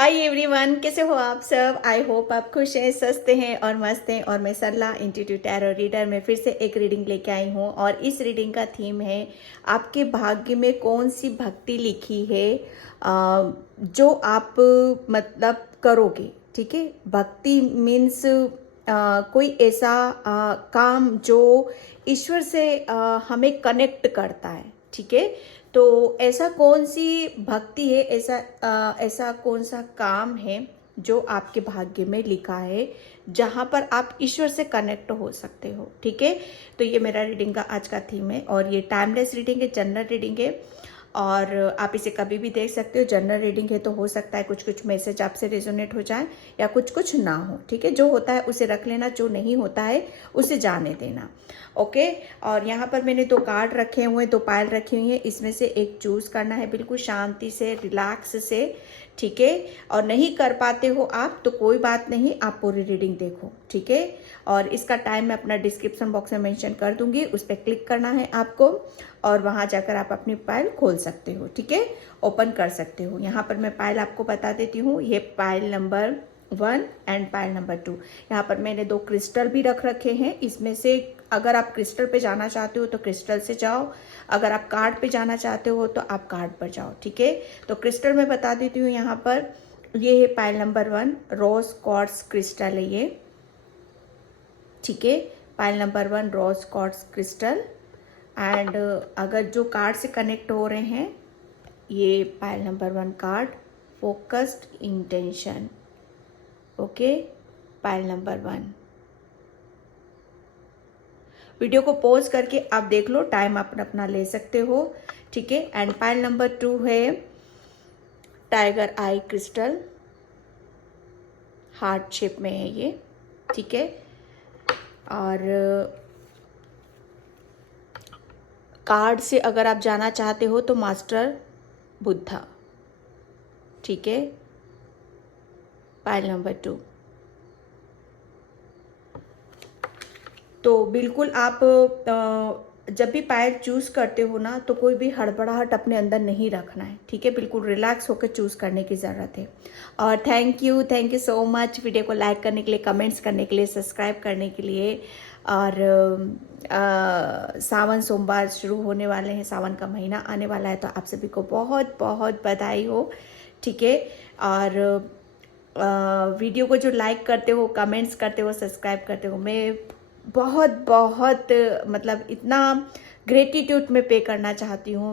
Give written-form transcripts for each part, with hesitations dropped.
Hi everyone, कैसे हो आप सब। आई होप आप खुश हैं, स्वस्थ हैं और मस्त हैं। और मैं सरला इंस्टीट्यूट टैरो रीडर में फिर से एक रीडिंग लेके आई हूँ। और इस रीडिंग का थीम है आपके भाग्य में कौन सी भक्ति लिखी है जो आप मतलब करोगे। ठीक है, भक्ति मीन्स कोई ऐसा काम जो ईश्वर से हमें कनेक्ट करता है। ठीक है, तो ऐसा कौन सी भक्ति है, ऐसा कौन सा काम है जो आपके भाग्य में लिखा है जहाँ पर आप ईश्वर से कनेक्ट हो सकते हो। ठीक है, तो ये मेरा रीडिंग का आज का थीम है और ये टाइमलेस रीडिंग है, जनरल रीडिंग है और आप इसे कभी भी देख सकते हो। जनरल रीडिंग है तो हो सकता है कुछ कुछ मैसेज आपसे रेजोनेट हो जाए या कुछ कुछ ना हो। ठीक है, जो होता है उसे रख लेना, जो नहीं होता है उसे जाने देना। ओके, और यहाँ पर मैंने दो कार्ड रखे हुए हैं, दो पायल रखी हुई है, इसमें से एक चूज करना है बिल्कुल शांति से, रिलैक्स से। ठीक है, और नहीं कर पाते हो आप तो कोई बात नहीं, आप पूरी रीडिंग देखो। ठीक है, और इसका टाइम मैं अपना डिस्क्रिप्शन बॉक्स में मेंशन कर दूंगी, उस पर क्लिक करना है आपको और वहां जाकर आप अपनी पायल खोल सकते हो। ठीक है, ओपन कर सकते हो। यहाँ पर मैं पायल आपको बता देती हूँ, ये pile number 1 and Payal number 2। यहाँ पर मैंने दो क्रिस्टल भी रख रखे हैं, इसमें से अगर आप क्रिस्टल पे जाना चाहते हो तो क्रिस्टल से जाओ, अगर आप कार्ड पे जाना चाहते हो तो आप कार्ड पर जाओ। ठीक है, तो क्रिस्टल में बता देती हूँ। यहाँ पर ये है pile number 1, rose quartz crystal है ये। ठीक है, pile number 1 rose quartz crystal. And अगर जो कार्ड से कनेक्ट हो रहे हैं, ये pile number 1 card, focused intention. Okay, pile number 1। Video को पॉज करके आप देख लो, टाइम आप अपना ले सकते हो। ठीक है, एंड पायल नंबर 2 है टाइगर आई क्रिस्टल, हार्ट शेप में है ये। ठीक है, और कार्ड से अगर आप जाना चाहते हो तो मास्टर बुद्धा। ठीक है, पायल नंबर 2। तो बिल्कुल आप जब भी पायल चूज करते हो ना तो कोई भी हड़बड़ाहट अपने अंदर नहीं रखना है। ठीक है, बिल्कुल रिलैक्स होकर चूज करने की ज़रूरत है। और thank you so much video को लाइक करने के लिए, कमेंट्स करने के लिए, सब्सक्राइब करने के लिए। और सावन सोमवार शुरू होने वाले हैं, सावन का महीना आने वाला है, तो आप सभी को बहुत बहुत बधाई हो। ठीक है, और वीडियो को जो लाइक करते हो, कमेंट्स करते हो, सब्सक्राइब करते हो, मैं बहुत बहुत मतलब इतना ग्रेटिट्यूड में पे करना चाहती हूँ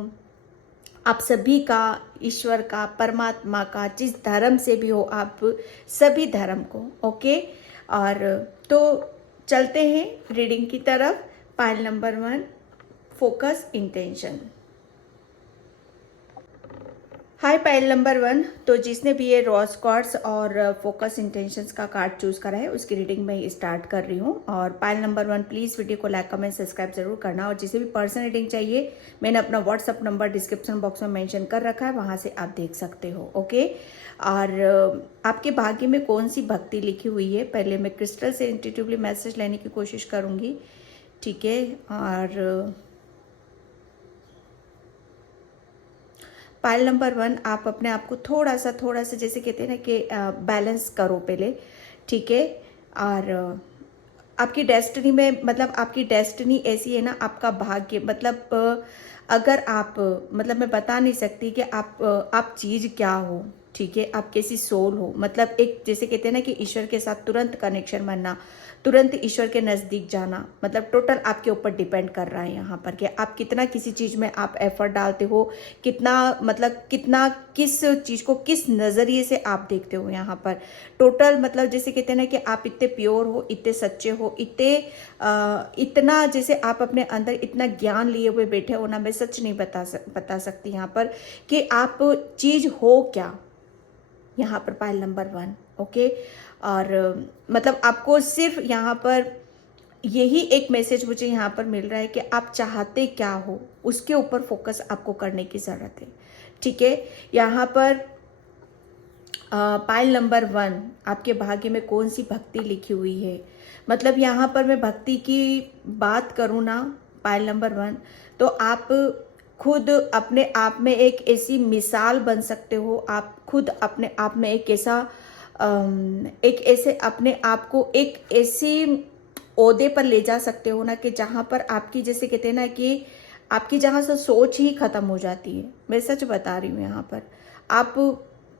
आप सभी का, ईश्वर का, परमात्मा का, जिस धर्म से भी हो आप, सभी धर्म को। ओके, और तो चलते हैं रीडिंग की तरफ। Pile number 1, focus intention. Hi pile number 1, तो जिसने भी ये रॉस कार्ड्स और फोकस इंटेंशंस का कार्ड चूज करा है उसकी रीडिंग मैं स्टार्ट कर रही हूँ। और पायल नंबर 1 प्लीज़ वीडियो को लाइक कमेंट सब्सक्राइब जरूर करना। और जिसे भी पर्सनल रीडिंग चाहिए मैंने अपना व्हाट्सअप नंबर डिस्क्रिप्शन बॉक्स में मेंशन कर रखा है, वहाँ से आप देख सकते हो। ओके, और आपके भाग्य में कौन सी भक्ति लिखी हुई है, पहले मैं क्रिस्टल से इंट्यूटिवली मैसेज लेने की कोशिश करूँगी। ठीक है, और पायल नंबर 1, आप अपने आप को थोड़ा सा जैसे कहते हैं ना कि बैलेंस करो पहले। ठीक है, और आपकी डेस्टिनी में, मतलब आपकी डेस्टिनी ऐसी है ना, आपका भाग्य, मतलब अगर आप, मतलब मैं बता नहीं सकती कि आप चीज़ क्या हो। ठीक है, आप कैसी सोल हो, मतलब एक जैसे कहते हैं ना कि ईश्वर के साथ तुरंत कनेक्शन बनना, तुरंत ईश्वर के नज़दीक जाना, मतलब टोटल आपके ऊपर डिपेंड कर रहा है यहाँ पर कि आप कितना किसी चीज़ में आप एफर्ट डालते हो, कितना, मतलब कितना किस चीज़ को किस नज़रिए से आप देखते हो यहाँ पर। टोटल मतलब जैसे कहते हैं ना कि आप इतने प्योर हो, इतने सच्चे हो, इतना जैसे आप अपने अंदर इतना ज्ञान लिए हुए बैठे हो ना, मैं सच नहीं बता सकती यहाँ पर कि आप चीज़ हो क्या यहाँ पर पायल नंबर 1। ओके, और मतलब आपको सिर्फ यहाँ पर यही एक मैसेज मुझे यहाँ पर मिल रहा है कि आप चाहते क्या हो, उसके ऊपर फोकस आपको करने की ज़रूरत है। ठीक है, यहाँ पर पायल नंबर 1, आपके भाग्य में कौन सी भक्ति लिखी हुई है, मतलब यहाँ पर मैं भक्ति की बात करूँ ना पायल नंबर 1, तो आप खुद अपने आप में एक ऐसी मिसाल बन सकते हो। आप खुद अपने आप में एक ऐसा एक ऐसे अपने आप को एक ऐसी ओहदे पर ले जा सकते हो ना कि जहाँ पर आपकी, जैसे कहते हैं ना कि आपकी जहाँ से सोच ही खत्म हो जाती है। मैं सच बता रही हूँ, यहाँ पर आप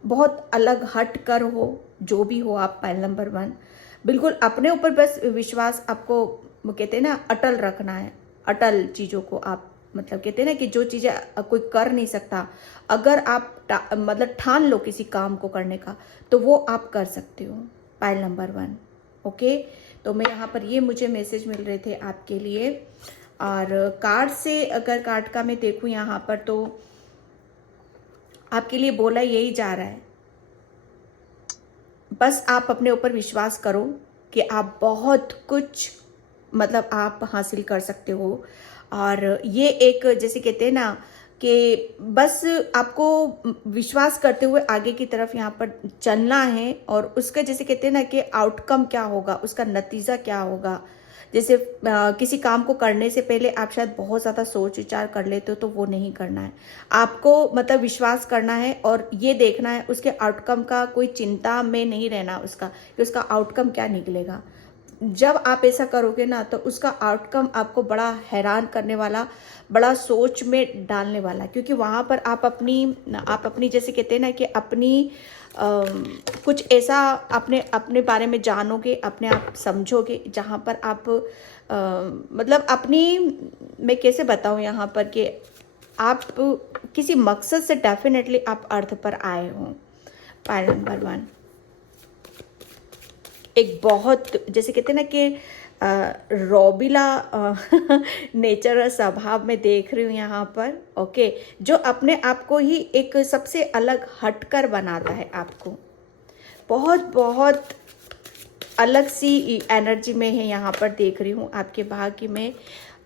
बहुत अलग हट कर हो, जो भी हो आप। पहल नंबर 1, बिल्कुल अपने ऊपर बस विश्वास आपको, वो कहते हैं ना, अटल रखना है। अटल चीज़ों को आप, मतलब कहते हैं ना कि जो चीज़ें कोई कर नहीं सकता, अगर आप मतलब ठान लो किसी काम को करने का, तो वो आप कर सकते हो। Pile number 1। ओके, तो मैं यहाँ पर, ये मुझे मैसेज मिल रहे थे आपके लिए। और कार्ड से, अगर कार्ड का मैं देखूँ यहाँ पर, तो आपके लिए बोला यही जा रहा है, बस आप अपने ऊपर विश्वास करो कि आप बहुत कुछ, मतलब आप हासिल कर सकते हो। और ये एक, जैसे कहते हैं ना कि बस आपको विश्वास करते हुए आगे की तरफ यहाँ पर चलना है। और उसका, जैसे कहते हैं ना कि आउटकम क्या होगा, उसका नतीजा क्या होगा। जैसे किसी काम को करने से पहले आप शायद बहुत ज़्यादा सोच विचार कर लेते हो, तो वो नहीं करना है आपको। मतलब विश्वास करना है और ये देखना है उसके आउटकम का, कोई चिंता में नहीं रहना उसका, कि उसका आउटकम क्या निकलेगा। जब आप ऐसा करोगे ना, तो उसका आउटकम आपको बड़ा हैरान करने वाला, बड़ा सोच में डालने वाला। क्योंकि वहाँ पर आप अपनी जैसे कहते हैं ना कि अपनी कुछ ऐसा अपने अपने बारे में जानोगे, अपने आप समझोगे, जहाँ पर आप मतलब अपनी, मैं कैसे बताऊँ यहाँ पर, कि आप किसी मकसद से डेफिनेटली आप अर्थ पर आए हो। पाइल नंबर 1, एक बहुत, जैसे कहते हैं ना कि रौबिला नेचर और स्वभाव में देख रही हूँ यहाँ पर। ओके, जो अपने आप को ही एक सबसे अलग हटकर बनाता है आपको। बहुत बहुत अलग सी एनर्जी में है, यहाँ पर देख रही हूँ। आपके भाग्य में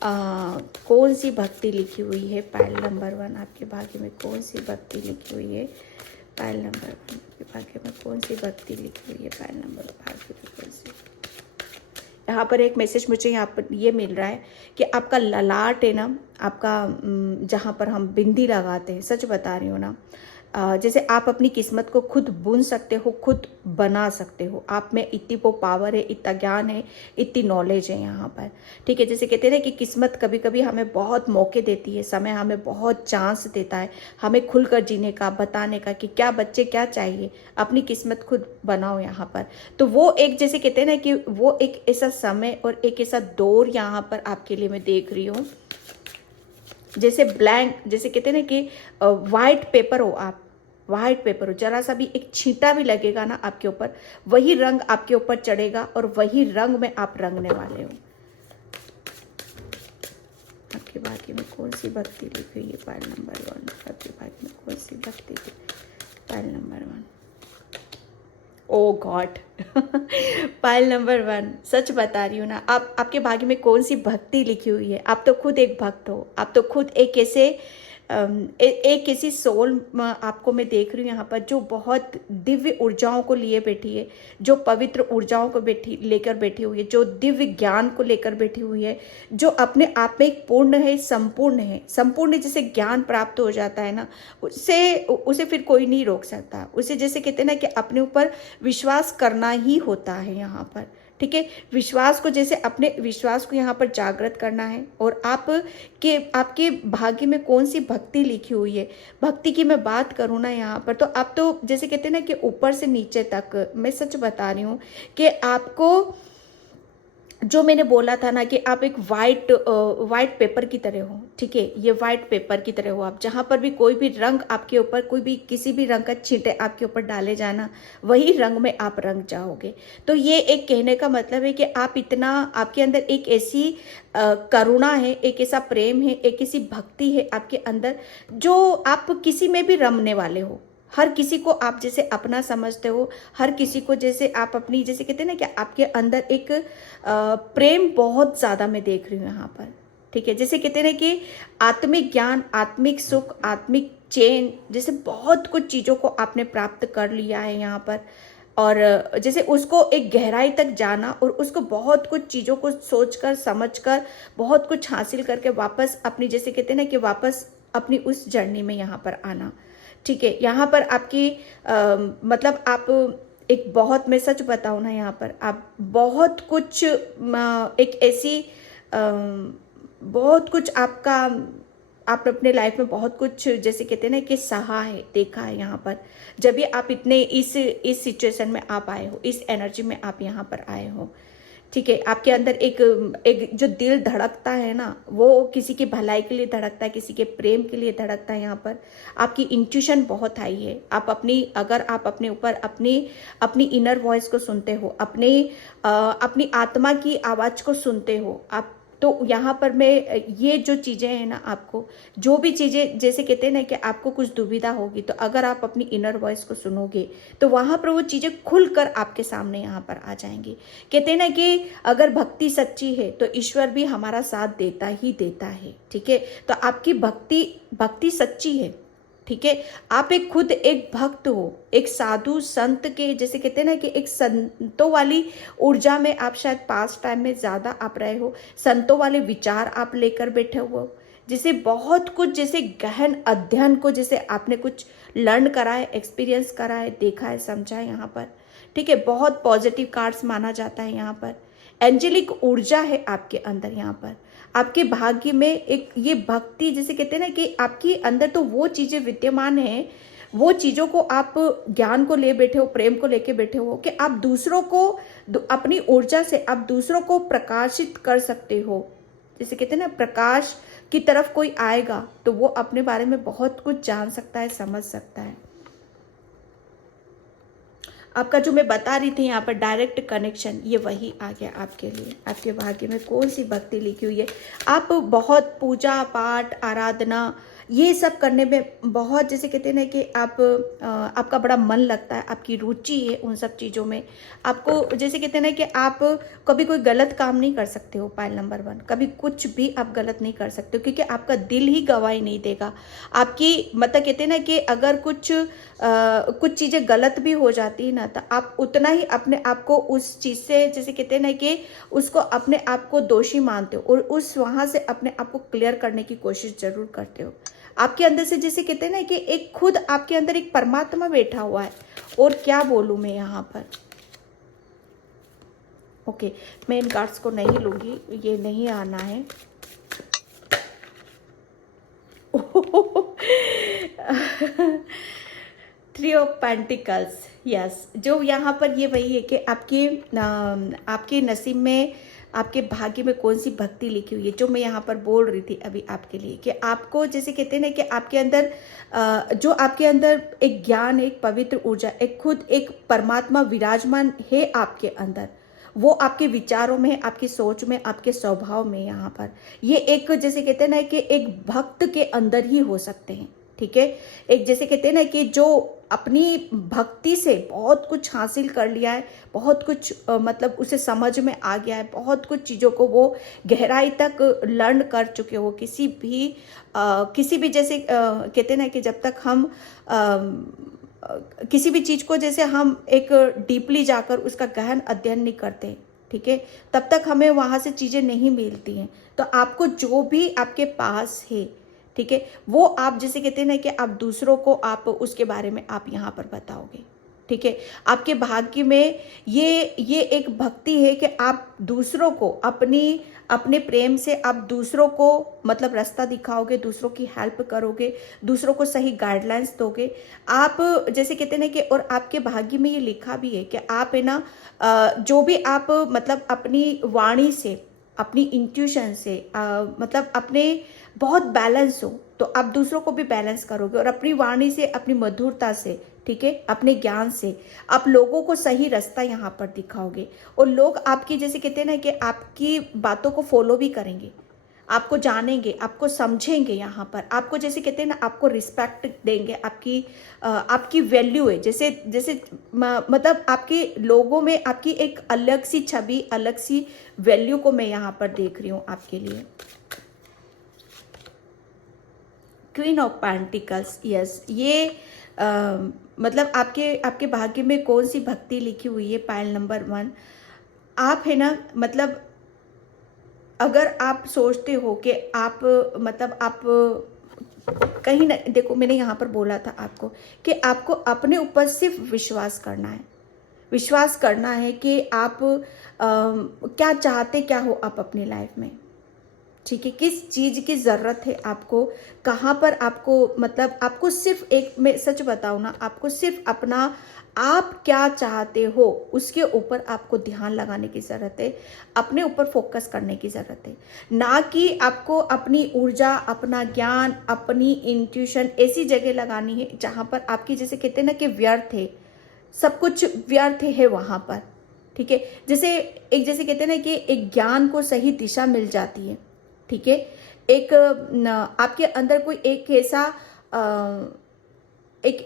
कौन सी भक्ति लिखी हुई है? पाइल नंबर 1, आपके भाग्य में कौन सी भक्ति लिखी हुई है? पाइल नंबर 1, आपके भाग्य में कौन सी भक्ति लिखी हुई है? पाइल नंबर भाग्य में कौन सी? यहाँ पर एक मैसेज मुझे यहाँ पर ये मिल रहा है कि आपका ललाट है ना, आपका जहाँ पर हम बिंदी लगाते हैं, सच बता रही हूँ ना, जैसे आप अपनी किस्मत को खुद बुन सकते हो, खुद बना सकते हो। आप में इतनी वो पावर है, इतना ज्ञान है, इतनी नॉलेज है यहाँ पर। ठीक है, जैसे कहते हैं ना कि किस्मत कभी कभी हमें बहुत मौके देती है, समय हमें बहुत चांस देता है, हमें खुलकर जीने का, बताने का कि क्या बच्चे क्या चाहिए। अपनी किस्मत खुद बनाओ यहाँ पर। तो वो एक, जैसे कहते हैं ना कि वो एक ऐसा समय और एक ऐसा दौर यहाँ पर आपके लिए मैं देख रही हूँ। जैसे ब्लैंक, जैसे कहते हैं ना कि वाइट पेपर हो, आप वाइट पेपर हो, जरा सा भी एक छींटा भी लगेगा ना आपके ऊपर, वही रंग आपके ऊपर चढ़ेगा और वही रंग में आप रंगने वाले हो। आपके भाग्य में कौन सी भक्ति लिखी हुई है? पाइल नंबर 1, आपके भाग्य में कौन सी भक्ति लिखी? पाइल नंबर 1, ओ गॉड पाइल नंबर 1, सच बता रही हूँ ना, आप, आपके भाग्य में कौन सी भक्ति लिखी हुई है? आप तो खुद एक भक्त हो। आप तो खुद एक ऐसे एक ऐसी सोल आपको मैं देख रही हूँ यहाँ पर, जो बहुत दिव्य ऊर्जाओं को लिए बैठी है, जो पवित्र ऊर्जाओं को लेकर बैठी हुई है, जो दिव्य ज्ञान को लेकर बैठी हुई है, जो अपने आप में एक पूर्ण है, संपूर्ण है। संपूर्ण जिसे ज्ञान प्राप्त हो जाता है ना, उसे फिर कोई नहीं रोक सकता। उसे, जैसे कहते हैं ना कि अपने ऊपर विश्वास करना ही होता है यहाँ पर। ठीक है, विश्वास को, जैसे अपने विश्वास को यहाँ पर जागृत करना है। और आपके भाग्य में कौन सी भक्ति लिखी हुई है? भक्ति की मैं बात करूँ ना यहाँ पर, तो आप तो, जैसे कहते हैं ना कि ऊपर से नीचे तक, मैं सच बता रही हूँ कि आपको, जो मैंने बोला था ना कि आप एक वाइट पेपर की तरह हो। ठीक है, ये वाइट पेपर की तरह हो आप, जहाँ पर भी कोई भी रंग आपके ऊपर, कोई भी किसी भी रंग का छींटे आपके ऊपर डाले जाना, वही रंग में आप रंग जाओगे। तो ये एक कहने का मतलब है कि आप इतना, आपके अंदर एक ऐसी करुणा है, एक ऐसा प्रेम है, एक ऐसी भक्ति है आपके अंदर, जो आप किसी में भी रमने वाले हो। हर किसी को आप जैसे अपना समझते हो, हर किसी को जैसे आप अपनी, जैसे कहते हैं ना कि आपके अंदर एक प्रेम बहुत ज़्यादा मैं देख रही हूँ यहाँ पर। ठीक है, जैसे कहते हैं ना कि आत्मिक ज्ञान, आत्मिक सुख, आत्मिक चैन, जैसे बहुत कुछ चीज़ों को आपने प्राप्त कर लिया है यहाँ पर। और जैसे उसको एक गहराई तक जाना, और उसको बहुत कुछ चीज़ों को सोचकर समझकर बहुत कुछ हासिल करके वापस अपनी, जैसे कहते हैं ना कि वापस अपनी उस जर्नी में यहाँ पर आना। ठीक है, यहाँ पर आपकी मतलब आप एक बहुत, मैं सच बताऊँ ना, यहाँ पर आप बहुत कुछ एक ऐसी बहुत कुछ आपका, आप अपने लाइफ में बहुत कुछ जैसे कहते हैं ना कि सहा है, देखा है यहाँ पर। जब भी आप इतने इस सिचुएशन में आप आए हो, इस एनर्जी में आप यहाँ पर आए हो। ठीक है, आपके अंदर एक एक जो दिल धड़कता है ना, वो किसी की भलाई के लिए धड़कता है, किसी के प्रेम के लिए धड़कता है। यहाँ पर आपकी इंट्यूशन बहुत हाई है। आप अपनी, अगर आप अपने ऊपर अपनी अपनी इनर वॉइस को सुनते हो, अपनी आत्मा की आवाज़ को सुनते हो आप, तो यहाँ पर मैं ये जो चीज़ें हैं ना, आपको जो भी चीज़ें जैसे कहते हैं ना कि आपको कुछ दुविधा होगी, तो अगर आप अपनी इनर वॉइस को सुनोगे तो वहाँ पर वो चीज़ें खुलकर आपके सामने यहाँ पर आ जाएंगी। कहते हैं ना कि अगर भक्ति सच्ची है तो ईश्वर भी हमारा साथ देता ही देता है। ठीक है, तो आपकी भक्ति सच्ची है। ठीक है, आप एक खुद एक भक्त हो, एक साधु संत के, जैसे कहते हैं ना कि एक संतों वाली ऊर्जा में आप शायद पास्ट टाइम में ज़्यादा आप रहे हो, संतों वाले विचार आप लेकर बैठे हुए हो, जैसे बहुत कुछ, जैसे गहन अध्ययन को जैसे आपने कुछ लर्न करा है, एक्सपीरियंस करा है, देखा है, समझा है यहाँ पर। ठीक है, बहुत पॉजिटिव कार्ड्स माना जाता है यहाँ पर। एंजेलिक ऊर्जा है आपके अंदर यहाँ पर। आपके भाग्य में एक ये भक्ति, जैसे कहते हैं ना कि आपके अंदर तो वो चीज़ें विद्यमान हैं, वो चीज़ों को आप ज्ञान को ले बैठे हो, प्रेम को लेके बैठे हो, कि आप दूसरों को अपनी ऊर्जा से आप दूसरों को प्रकाशित कर सकते हो। जैसे कहते हैं ना, प्रकाश की तरफ कोई आएगा तो वो अपने बारे में बहुत कुछ जान सकता है, समझ सकता है। आपका जो मैं बता रही थी यहाँ पर डायरेक्ट कनेक्शन, ये वही आ गया आपके लिए। आपके भाग्य में कौन सी भक्ति लिखी हुई है। आप बहुत पूजा पाठ आराधना ये सब करने में बहुत, जैसे कहते हैं ना कि आपका बड़ा मन लगता है, आपकी रुचि है उन सब चीज़ों में। आपको जैसे कहते हैं ना कि आप कभी कोई गलत काम नहीं कर सकते हो। पायल नंबर 1, कभी कुछ भी आप गलत नहीं कर सकते हो, क्योंकि आपका दिल ही गवाही नहीं देगा। आपकी मतलब कहते हैं ना कि अगर कुछ चीज़ें गलत भी हो जाती है ना, तो आप उतना ही अपने आप को उस चीज़ से, जैसे कहते हैं ना कि उसको अपने आप को दोषी मानते हो, और उस वहाँ से अपने आप को क्लियर करने की कोशिश जरूर करते हो। आपके अंदर से, जैसे कहते हैं ना कि एक खुद आपके अंदर एक परमात्मा बैठा हुआ है। और क्या बोलूँ मैं यहाँ पर। ओके, मैं इन कार्ड्स को नहीं लूँगी, ये नहीं आना है। 3 ऑफ पेंटिकल्स, यस। जो यहाँ पर ये वही है कि आपके नसीब में, आपके भाग्य में कौन सी भक्ति लिखी हुई है, जो मैं यहाँ पर बोल रही थी अभी आपके लिए, कि आपको जैसे कहते हैं ना कि आपके अंदर जो आपके अंदर एक ज्ञान, एक पवित्र ऊर्जा, एक खुद एक परमात्मा विराजमान है आपके अंदर। वो आपके विचारों में, आपकी सोच में, आपके स्वभाव में। यहाँ पर ये एक, जैसे कहते हैं ना कि एक भक्त के अंदर ही हो सकते हैं। ठीक है, एक जैसे कहते हैं ना कि जो अपनी भक्ति से बहुत कुछ हासिल कर लिया है, बहुत कुछ मतलब उसे समझ में आ गया है, बहुत कुछ चीज़ों को वो गहराई तक लर्न कर चुके हो। किसी भी जैसे कहते हैं ना कि जब तक हम किसी भी चीज़ को, जैसे हम एक डीपली जाकर उसका गहन अध्ययन नहीं करते, ठीक है, तब तक हमें वहाँ से चीज़ें नहीं मिलती हैं। तो आपको जो भी आपके पास है, ठीक है, वो आप जैसे कहते हैं ना कि आप दूसरों को आप उसके बारे में आप यहाँ पर बताओगे। ठीक है, आपके भाग्य में ये एक भक्ति है कि आप दूसरों को अपने प्रेम से आप दूसरों को मतलब रास्ता दिखाओगे, दूसरों की हेल्प करोगे, दूसरों को सही गाइडलाइंस दोगे। आप जैसे कहते हैं ना कि, और आपके भाग्य में ये लिखा भी है कि आप है ना जो भी आप मतलब अपनी वाणी से, अपनी इंट्यूशन से मतलब अपने बहुत बैलेंस हो, तो आप दूसरों को भी बैलेंस करोगे, और अपनी वाणी से, अपनी मधुरता से, ठीक है, अपने ज्ञान से आप लोगों को सही रास्ता यहाँ पर दिखाओगे। और लोग आपकी, जैसे कहते हैं ना कि आपकी बातों को फॉलो भी करेंगे, आपको जानेंगे, आपको समझेंगे। यहाँ पर आपको जैसे कहते हैं ना, आपको रिस्पेक्ट देंगे, आपकी वैल्यू है, जैसे मतलब आपके लोगों में आपकी एक अलग सी छवि, अलग सी वैल्यू को मैं यहाँ पर देख रही हूँ आपके लिए। Queen of pentacles, yes. ये मतलब आपके भाग्य में कौन सी भक्ति लिखी हुई है। पायल नंबर 1, आप है ना, मतलब अगर आप सोचते हो कि आप मतलब आप कहीं ना देखो, मैंने यहाँ पर बोला था आपको कि आपको अपने ऊपर सिर्फ विश्वास करना है। विश्वास करना है कि आप क्या चाहते क्या हो आप अपनी लाइफ में, ठीक है, किस चीज़ की ज़रूरत है आपको, कहाँ पर आपको, मतलब आपको सिर्फ एक, मैं सच बताऊँ ना, आपको सिर्फ अपना आप क्या चाहते हो उसके ऊपर आपको ध्यान लगाने की ज़रूरत है, अपने ऊपर फोकस करने की ज़रूरत है। ना कि आपको अपनी ऊर्जा, अपना ज्ञान, अपनी इंट्यूशन ऐसी जगह लगानी है जहाँ पर आपकी, जैसे कहते हैं ना कि व्यर्थ है, सब कुछ व्यर्थ है वहाँ पर, ठीक है। जैसे एक, जैसे कहते हैं ना कि एक ज्ञान को सही दिशा मिल जाती है, ठीक है। एक आपके अंदर कोई एक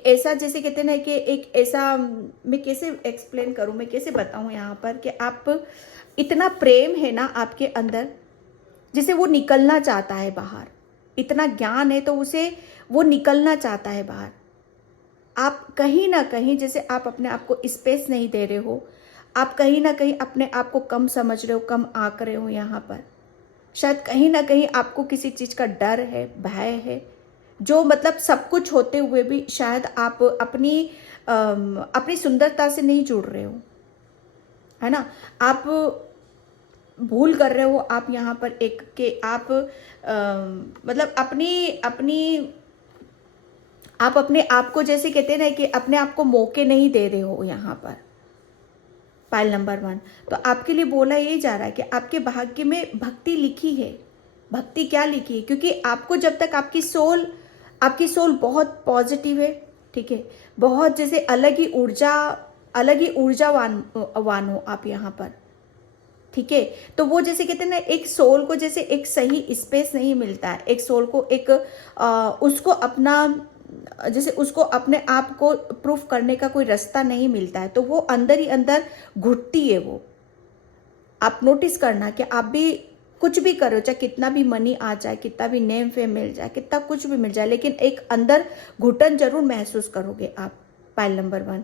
ऐसा जैसे कहते हैं ना कि एक ऐसा, मैं कैसे एक्सप्लेन करूं, मैं कैसे बताऊं यहाँ पर कि आप, इतना प्रेम है ना आपके अंदर, जैसे वो निकलना चाहता है बाहर, इतना ज्ञान है तो उसे वो निकलना चाहता है बाहर। आप कहीं ना कहीं, जैसे आप अपने आप को स्पेस नहीं दे रहे हो, आप कहीं ना कहीं अपने आप को कम समझ रहे हो, कम आंक रहे हो यहाँ पर। शायद कहीं ना कहीं आपको किसी चीज़ का डर है, भय है, जो मतलब सब कुछ होते हुए भी शायद आप अपनी सुंदरता से नहीं जुड़ रहे हो, है ना। आप भूल कर रहे हो आप यहाँ पर एक कि आप मतलब अपनी अपनी आप अपने आप को, जैसे कहते हैं ना कि अपने आप को मौके नहीं दे रहे हो यहाँ पर। पाइल नंबर 1, तो आपके लिए बोला यही जा रहा है कि आपके भाग्य में भक्ति लिखी है। भक्ति क्या लिखी है? क्योंकि आपको जब तक आपकी सोल बहुत पॉजिटिव है, ठीक है, बहुत जैसे अलग ही ऊर्जावान वान हो आप यहाँ पर, ठीक है। तो वो जैसे कहते हैं ना, एक सोल को जैसे एक सही स्पेस नहीं मिलता है, एक सोल को एक उसको अपना, जैसे उसको अपने आप को प्रूफ करने का कोई रास्ता नहीं मिलता है, तो वो अंदर ही अंदर घुटती है वो। आप नोटिस करना कि आप भी कुछ भी करो, चाहे कितना भी मनी आ जाए, कितना भी नेम फेम मिल जाए, कितना कुछ भी मिल जाए, लेकिन एक अंदर घुटन जरूर महसूस करोगे आप, पाइल नंबर 1।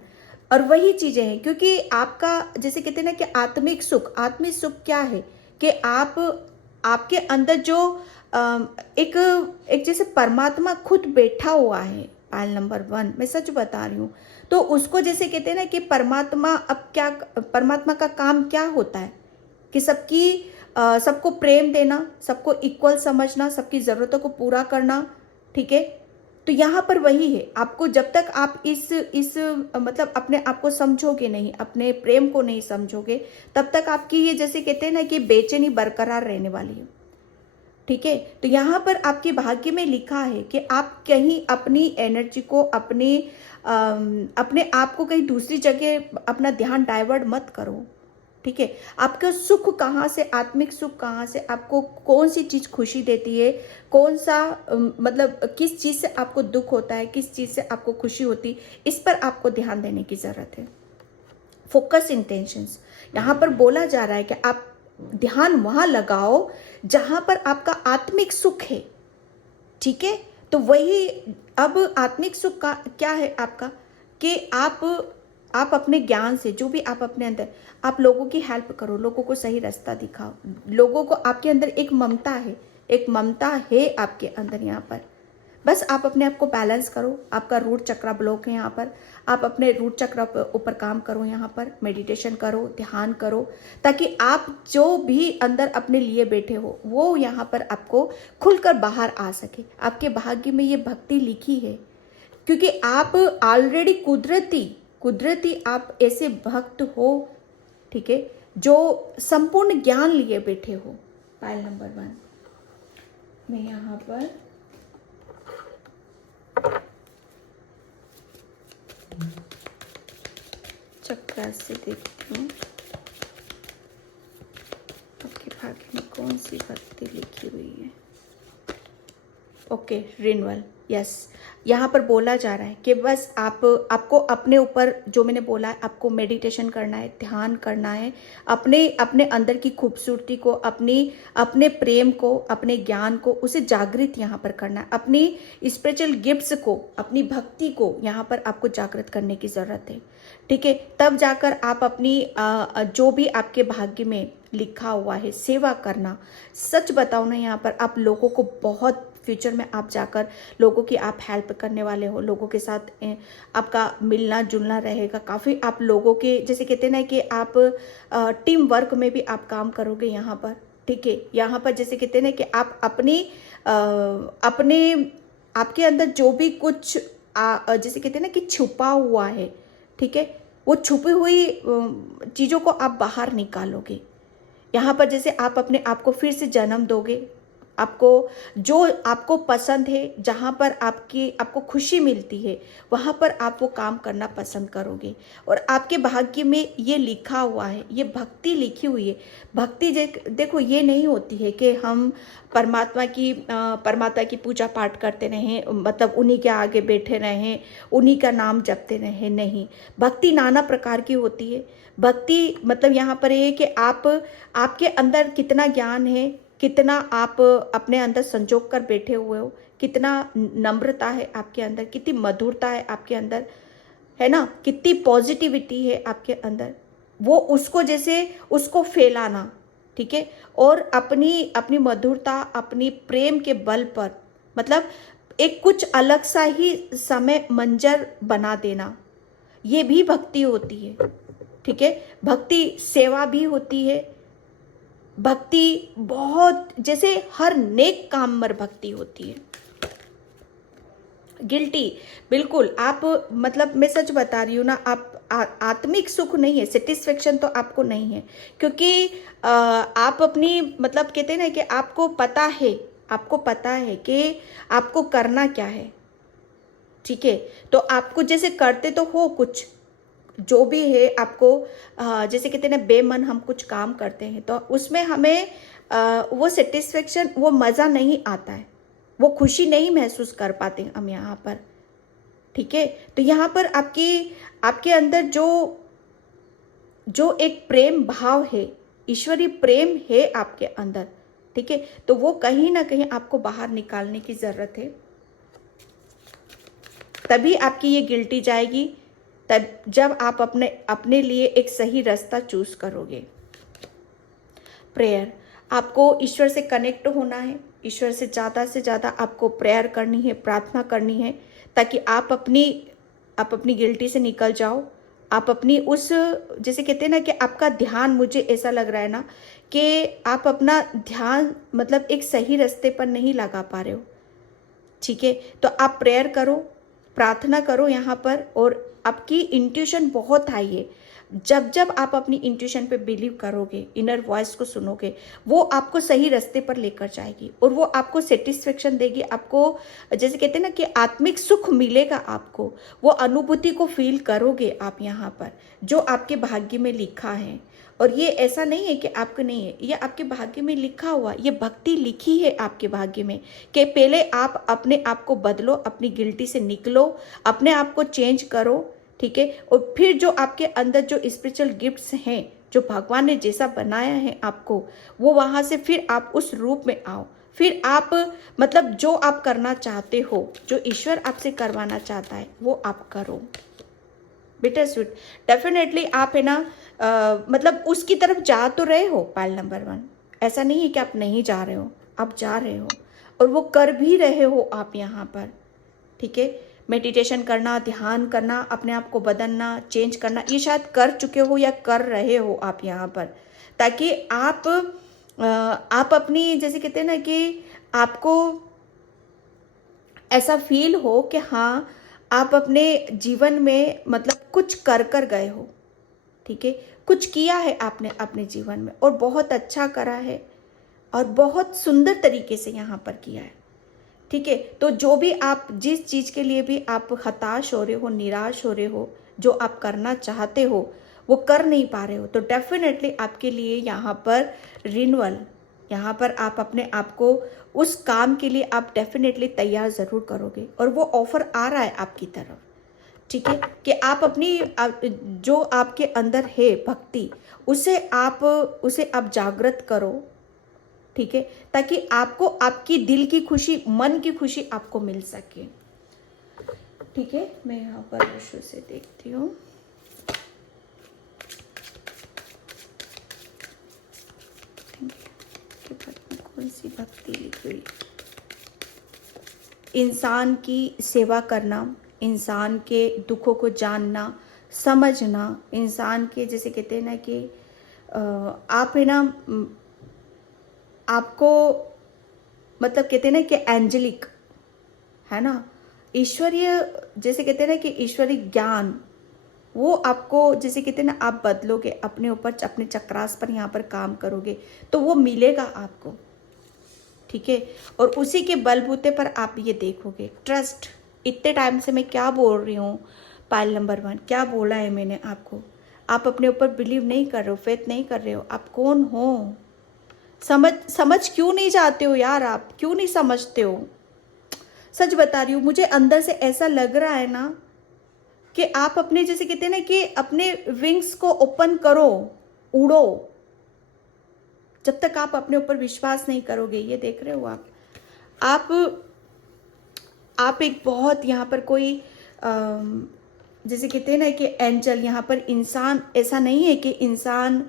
और वही चीजें हैं, क्योंकि आपका जैसे कहते हैं ना कि आत्मिक सुख क्या है कि आपके अंदर जो एक एक जैसे परमात्मा खुद बैठा हुआ है, पाइल नंबर 1, मैं सच बता रही हूँ। तो उसको जैसे कहते हैं ना कि परमात्मा का काम क्या होता है कि सबको प्रेम देना, सबको इक्वल समझना, सबकी ज़रूरतों को पूरा करना, ठीक है। तो यहाँ पर वही है, आपको जब तक आप इस मतलब अपने आप को समझोगे नहीं, अपने प्रेम को नहीं समझोगे, तब तक आपकी ये जैसे कहते हैं ना कि बेचैनी बरकरार रहने वाली है, ठीक है। तो यहाँ पर आपके भाग्य में लिखा है कि आप कहीं अपनी एनर्जी को, अपने आप को कहीं दूसरी जगह अपना ध्यान डाइवर्ट मत करो, ठीक है। आपका सुख कहाँ से, आत्मिक सुख कहाँ से, आपको कौन सी चीज़ खुशी देती है, कौन सा मतलब किस चीज़ से आपको दुख होता है, किस चीज़ से आपको खुशी होती, इस पर आपको ध्यान देने की ज़रूरत है। फोकस इंटेंशंस, यहाँ पर बोला जा रहा है कि आप ध्यान वहाँ लगाओ जहाँ पर आपका आत्मिक सुख है, ठीक है। तो वही, अब आत्मिक सुख का क्या है आपका कि आप अपने ज्ञान से, जो भी आप अपने अंदर, आप लोगों की हेल्प करो, लोगों को सही रास्ता दिखाओ, लोगों को, आपके अंदर एक ममता है, आपके अंदर यहाँ पर। बस आप अपने आप को बैलेंस करो। आपका रूट चक्र ब्लॉक है यहाँ पर, आप अपने रूट चक्र ऊपर काम करो, यहाँ पर मेडिटेशन करो, ध्यान करो, ताकि आप जो भी अंदर अपने लिए बैठे हो वो यहाँ पर आपको खुलकर बाहर आ सके। आपके भाग्य में ये भक्ति लिखी है, क्योंकि आप ऑलरेडी कुदरती आप ऐसे भक्त हो, ठीक है, जो संपूर्ण ज्ञान लिए बैठे हो। पाइल नंबर 1, मैं यहाँ पर चक्र से देखती हूँ आपके भाग्य में कौन सी भक्ति लिखी हुई है। Okay, renewal, yes. यहाँ पर बोला जा रहा है कि बस आपको अपने ऊपर, जो मैंने बोला है, आपको मेडिटेशन करना है, ध्यान करना है, अपने अंदर की खूबसूरती को, अपने प्रेम को, अपने ज्ञान को, उसे जागृत यहाँ पर करना है, अपनी स्पिरिचुअल गिफ्ट्स को, अपनी भक्ति को यहाँ पर आपको जागृत करने की ज़रूरत है, ठीक है। तब जाकर आप अपनी जो भी आपके भाग्य में लिखा हुआ है, सेवा करना। सच बताओ ना, यहाँ पर आप लोगों को बहुत फ्यूचर में आप जाकर लोगों की आप हेल्प करने वाले हो, लोगों के साथ आपका मिलना जुलना रहेगा। काफ़ी आप लोगों के जैसे कहते हैं ना कि आप टीम वर्क में भी आप काम करोगे यहाँ पर, ठीक है। यहाँ पर जैसे कहते हैं ना कि आप अपने आपके अंदर जो भी कुछ जैसे कहते हैं ना कि छुपा हुआ है, ठीक है, वो छुपी हुई चीज़ों को आप बाहर निकालोगे। यहाँ पर जैसे आप अपने आप को फिर से जन्म दोगे, आपको जो आपको पसंद है, जहाँ पर आपको खुशी मिलती है, वहाँ पर आप वो काम करना पसंद करोगे। और आपके भाग्य में ये लिखा हुआ है, ये भक्ति लिखी हुई है। भक्ति देखो ये नहीं होती है कि हम परमात्मा की पूजा पाठ करते रहें, मतलब उन्हीं के आगे बैठे रहें, उन्हीं का नाम जपते रहें, नहीं। भक्ति नाना प्रकार की होती है। भक्ति मतलब यहाँ पर ये है कि आपके अंदर कितना ज्ञान है, कितना आप अपने अंदर संजोग कर बैठे हुए हो, कितना नम्रता है आपके अंदर, कितनी मधुरता है आपके अंदर, है ना, कितनी पॉजिटिविटी है आपके अंदर, वो उसको जैसे उसको फैलाना, ठीक है। और अपनी अपनी मधुरता, अपनी प्रेम के बल पर मतलब एक कुछ अलग सा ही समय मंजर बना देना, ये भी भक्ति होती है, ठीक है। भक्ति सेवा भी होती है। भक्ति बहुत जैसे हर नेक काम में भक्ति होती है। गिल्टी, बिल्कुल आप मतलब मैं सच बता रही हूँ ना, आप आत्मिक सुख नहीं है, सेटिस्फेक्शन तो आपको नहीं है, क्योंकि आप अपनी मतलब कहते हैं ना कि आपको पता है कि आपको करना क्या है, ठीक है। तो आपको जैसे करते तो हो कुछ जो भी है आपको जैसे कहते हैं ना बेमन हम कुछ काम करते हैं तो उसमें हमें वो सेटिस्फेक्शन, वो मज़ा नहीं आता है, वो खुशी नहीं महसूस कर पाते हम यहाँ पर, ठीक है। तो यहाँ पर आपके अंदर जो एक प्रेम भाव है, ईश्वरीय प्रेम है आपके अंदर, ठीक है। तो वो कहीं ना कहीं आपको बाहर निकालने की ज़रूरत है, तभी आपकी ये गिल्टी जाएगी, तब जब आप अपने लिए एक सही रास्ता चूज करोगे। प्रेयर, आपको ईश्वर से कनेक्ट होना है, ईश्वर से ज़्यादा आपको प्रेयर करनी है, प्रार्थना करनी है, ताकि आप अपनी गिल्टी से निकल जाओ। आप अपनी उस जैसे कहते हैं ना कि आपका ध्यान, मुझे ऐसा लग रहा है ना कि आप अपना ध्यान मतलब एक सही रास्ते पर नहीं लगा पा रहे हो, ठीक है। तो आप प्रेयर करो, प्रार्थना करो यहाँ पर, और आपकी इंट्यूशन बहुत हाई है। जब आप अपनी इंट्यूशन पे बिलीव करोगे, इनर वॉइस को सुनोगे, वो आपको सही रास्ते पर लेकर जाएगी और वो आपको सेटिस्फेक्शन देगी। आपको जैसे कहते हैं ना कि आत्मिक सुख मिलेगा आपको, वो अनुभूति को फील करोगे आप यहाँ पर, जो आपके भाग्य में लिखा है। और ये ऐसा नहीं है कि आपको नहीं है, ये आपके भाग्य में लिखा हुआ, ये भक्ति लिखी है आपके भाग्य में कि पहले आप अपने आप को बदलो, अपनी गिल्टी से निकलो, अपने आप को चेंज करो, ठीक है। और फिर जो आपके अंदर जो स्पिरिचुअल गिफ्ट्स हैं, जो भगवान ने जैसा बनाया है आपको, वो वहाँ से फिर आप उस रूप में आओ। फिर आप मतलब जो आप करना चाहते हो, जो ईश्वर आपसे करवाना चाहता है, वो आप करो। बिटर स्वीट, डेफिनेटली आप है ना मतलब उसकी तरफ जा तो रहे हो। पाइल नंबर 1, ऐसा नहीं है कि आप नहीं जा रहे हो, आप जा रहे हो और वो कर भी रहे हो आप यहाँ पर, ठीक है। मेडिटेशन करना, ध्यान करना, अपने आप को बदलना, चेंज करना, ये शायद कर चुके हो या कर रहे हो आप यहाँ पर, ताकि आप अपनी जैसे कहते हैं ना कि आपको ऐसा फील हो कि हाँ आप अपने जीवन में मतलब कुछ कर गए हो, ठीक है। कुछ किया है आपने अपने जीवन में और बहुत अच्छा करा है और बहुत सुंदर तरीके से यहाँ पर किया है, ठीक है। तो जो भी आप जिस चीज़ के लिए भी आप हताश हो रहे हो, निराश हो रहे हो, जो आप करना चाहते हो वो कर नहीं पा रहे हो, तो डेफिनेटली आपके लिए यहाँ पर रिन्यूअल, यहाँ पर आप अपने आप को उस काम के लिए आप डेफिनेटली तैयार ज़रूर करोगे और वो ऑफर आ रहा है आपकी तरफ, ठीक है। कि आप जो आपके अंदर है भक्ति, उसे आप जागृत करो, ठीक है, ताकि आपको आपकी दिल की खुशी, मन की खुशी आपको मिल सके, ठीक है। मैं यहाँ पर विषय से देखती हूँ। कौन सी भक्ति लिखी हुई, इंसान की सेवा करना, इंसान के दुखों को जानना, समझना, इंसान के जैसे कहते हैं ना कि आप है ना आपको मतलब कहते हैं ना कि एंजेलिक है ना, ईश्वरीय जैसे कहते हैं ना कि ईश्वरीय ज्ञान, वो आपको जैसे कहते हैं ना आप बदलोगे अपने ऊपर, अपने चक्रास पर यहाँ पर काम करोगे तो वो मिलेगा आपको, ठीक है। और उसी के बलबूते पर आप ये देखोगे ट्रस्ट। इतने टाइम से मैं क्या बोल रही हूँ, पायल नंबर 1 क्या बोला है मैंने आपको, आप अपने ऊपर बिलीव नहीं कर रहे हो, फेथ नहीं कर रहे हो, आप कौन हो, समझ क्यों नहीं जाते हो यार, आप क्यों नहीं समझते हो। सच बता रही हूँ, मुझे अंदर से ऐसा लग रहा है ना कि आप अपने जैसे कहते हैं ना कि अपने विंग्स को ओपन करो, उड़ो। जब तक आप अपने ऊपर विश्वास नहीं करोगे, ये देख रहे हो आप एक बहुत यहाँ पर कोई जैसे कहते हैं ना कि एंजल, यहाँ पर इंसान ऐसा नहीं है कि इंसान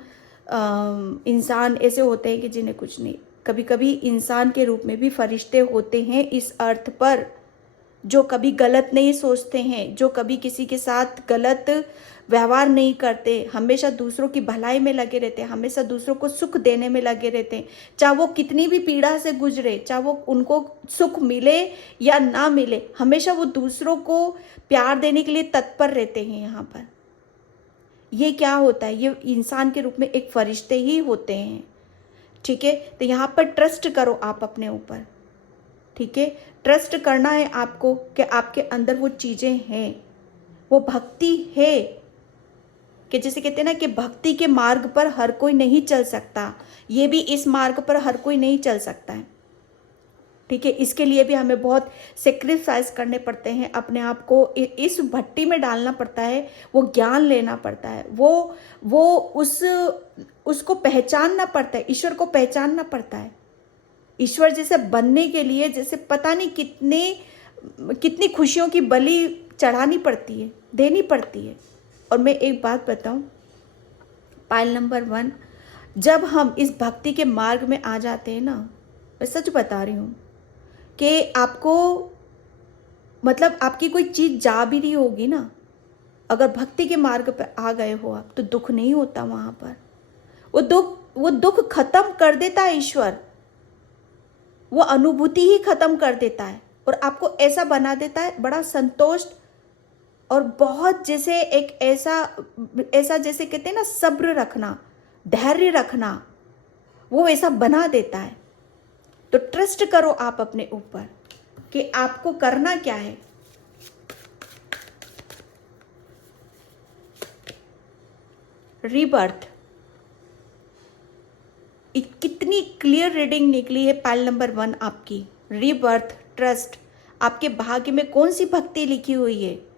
ऐसे होते हैं कि जिन्हें कुछ नहीं, कभी कभी इंसान के रूप में भी फरिश्ते होते हैं इस अर्थ पर, जो कभी गलत नहीं सोचते हैं, जो कभी किसी के साथ गलत व्यवहार नहीं करते, हमेशा दूसरों की भलाई में लगे रहते हैं, हमेशा दूसरों को सुख देने में लगे रहते हैं, चाहे वो कितनी भी पीड़ा से गुजरे, चाहे वो उनको सुख मिले या ना मिले, हमेशा वो दूसरों को प्यार देने के लिए तत्पर रहते हैं। यहाँ पर ये क्या होता है, ये इंसान के रूप में एक फरिश्ते ही होते हैं, ठीक है। तो यहाँ पर ट्रस्ट करो आप अपने ऊपर, ठीक है। ट्रस्ट करना है आपको कि आपके अंदर वो चीज़ें हैं, वो भक्ति है कि जैसे कहते हैं ना कि भक्ति के मार्ग पर हर कोई नहीं चल सकता, ये भी इस मार्ग पर हर कोई नहीं चल सकता है, ठीक है। इसके लिए भी हमें बहुत सेक्रीफाइस करने पड़ते हैं, अपने आप को इस भट्टी में डालना पड़ता है, वो ज्ञान लेना पड़ता है, वो उसको पहचानना पड़ता है, ईश्वर को पहचानना पड़ता है। ईश्वर जैसे बनने के लिए जैसे पता नहीं कितनी खुशियों की बलि चढ़ानी पड़ती है, देनी पड़ती है। और मैं एक बात बताऊं, पायल नंबर 1, जब हम इस भक्ति के मार्ग में आ जाते हैं ना, मैं सच बता रही हूँ कि आपको मतलब आपकी कोई चीज़ जा भी रही होगी ना, अगर भक्ति के मार्ग पर आ गए हो आप, तो दुख नहीं होता वहाँ पर, वो दुख खत्म कर देता है ईश्वर, वो अनुभूति ही खत्म कर देता है और आपको ऐसा बना देता है बड़ा संतोष और बहुत जैसे एक ऐसा जैसे कहते हैं ना सब्र रखना, धैर्य रखना, वो ऐसा बना देता है। तो ट्रस्ट करो आप अपने ऊपर कि आपको करना क्या है। रीबर्थ, कितनी क्लियर रीडिंग निकली है पायल नंबर 1 आपकी। रीबर्थ, ट्रस्ट, आपके भाग्य में कौन सी भक्ति लिखी हुई है,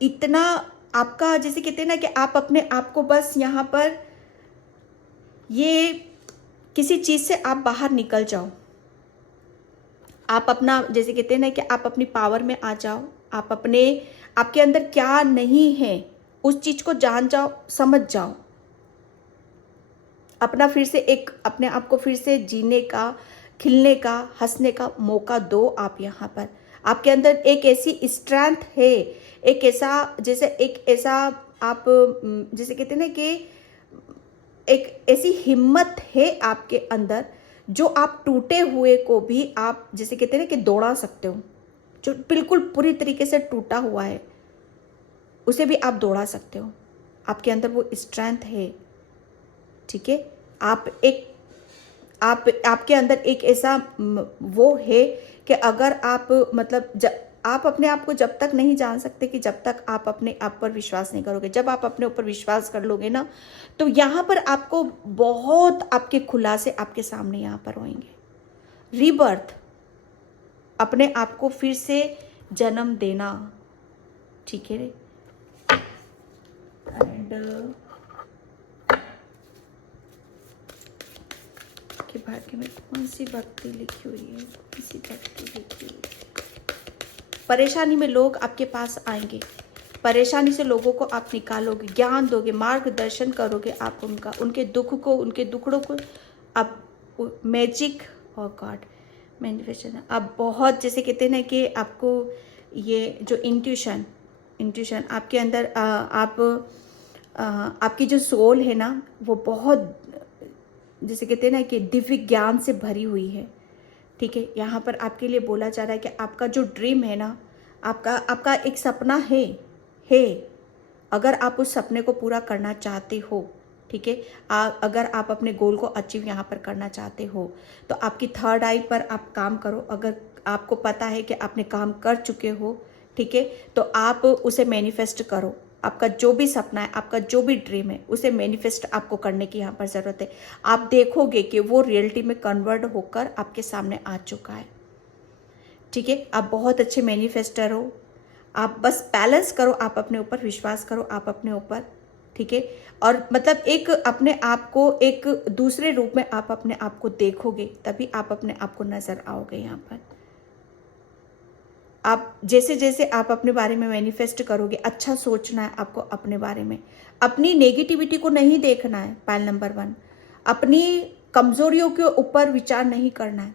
इतना आपका जैसे कहते हैं ना कि आप अपने आप को बस यहाँ पर ये किसी चीज़ से आप बाहर निकल जाओ, आप अपना जैसे कहते हैं ना कि आप अपनी पावर में आ जाओ, आप आपके अंदर क्या नहीं है उस चीज़ को जान जाओ, समझ जाओ, अपना फिर से एक अपने आप को फिर से जीने का, खिलने का, हंसने का मौका दो। आप यहाँ पर आपके अंदर एक ऐसी स्ट्रेंथ है, एक ऐसा आप जैसे कहते हैं ना कि एक ऐसी हिम्मत है आपके अंदर, जो आप टूटे हुए को भी आप जैसे कहते हैं ना कि दौड़ा सकते हो, जो बिल्कुल पूरी तरीके से टूटा हुआ है उसे भी आप दौड़ा सकते हो, आपके अंदर वो स्ट्रेंथ है, ठीक है। आपके अंदर एक ऐसा वो है कि अगर आप मतलब आप अपने आप को जब तक नहीं जान सकते कि जब तक आप अपने आप पर विश्वास नहीं करोगे। जब आप अपने ऊपर विश्वास कर लोगे ना, तो यहाँ पर आपको बहुत आपके खुलासे आपके सामने यहाँ पर होंगे। रीबर्थ, अपने आप को फिर से जन्म देना, ठीक है। एंड के भाग्य में कौन सी भक्ति लिखी हुई है, कौन सी भक्ति लिखी हुई है। परेशानी में लोग आपके पास आएंगे, परेशानी से लोगों को आप निकालोगे, ज्ञान दोगे, मार्गदर्शन करोगे आप उनके दुखों को आप मैजिक और गॉड मैनिफेस्टेशन आप बहुत, जैसे कहते हैं ना कि आपको ये जो इंट्यूशन आपके अंदर आपकी जो सोल है ना वो बहुत, जैसे कहते हैं ना कि दिव्य ज्ञान से भरी हुई है। ठीक है, यहाँ पर आपके लिए बोला जा रहा है कि आपका जो ड्रीम है ना, आपका एक सपना है। अगर आप उस सपने को पूरा करना चाहते हो, ठीक है, अगर आप अपने गोल को अचीव यहाँ पर करना चाहते हो, तो आपकी थर्ड आई पर आप काम करो। अगर आपको पता है कि आपने काम कर चुके हो, ठीक है, तो आप उसे मैनिफेस्ट करो। आपका जो भी सपना है, आपका जो भी ड्रीम है, उसे मैनिफेस्ट आपको करने की यहाँ पर ज़रूरत है। आप देखोगे कि वो रियलिटी में कन्वर्ट होकर आपके सामने आ चुका है। ठीक है, आप बहुत अच्छे मैनिफेस्टर हो। आप बस बैलेंस करो, आप अपने ऊपर विश्वास करो, आप अपने ऊपर, ठीक है, और मतलब एक अपने आप को एक दूसरे रूप में आप अपने आप को देखोगे, तभी आप अपने आप को नजर आओगे। यहाँ पर आप जैसे जैसे आप अपने बारे में मैनिफेस्ट करोगे, अच्छा सोचना है आपको अपने बारे में, अपनी नेगेटिविटी को नहीं देखना है। पायल नंबर 1, अपनी कमजोरियों के ऊपर विचार नहीं करना है।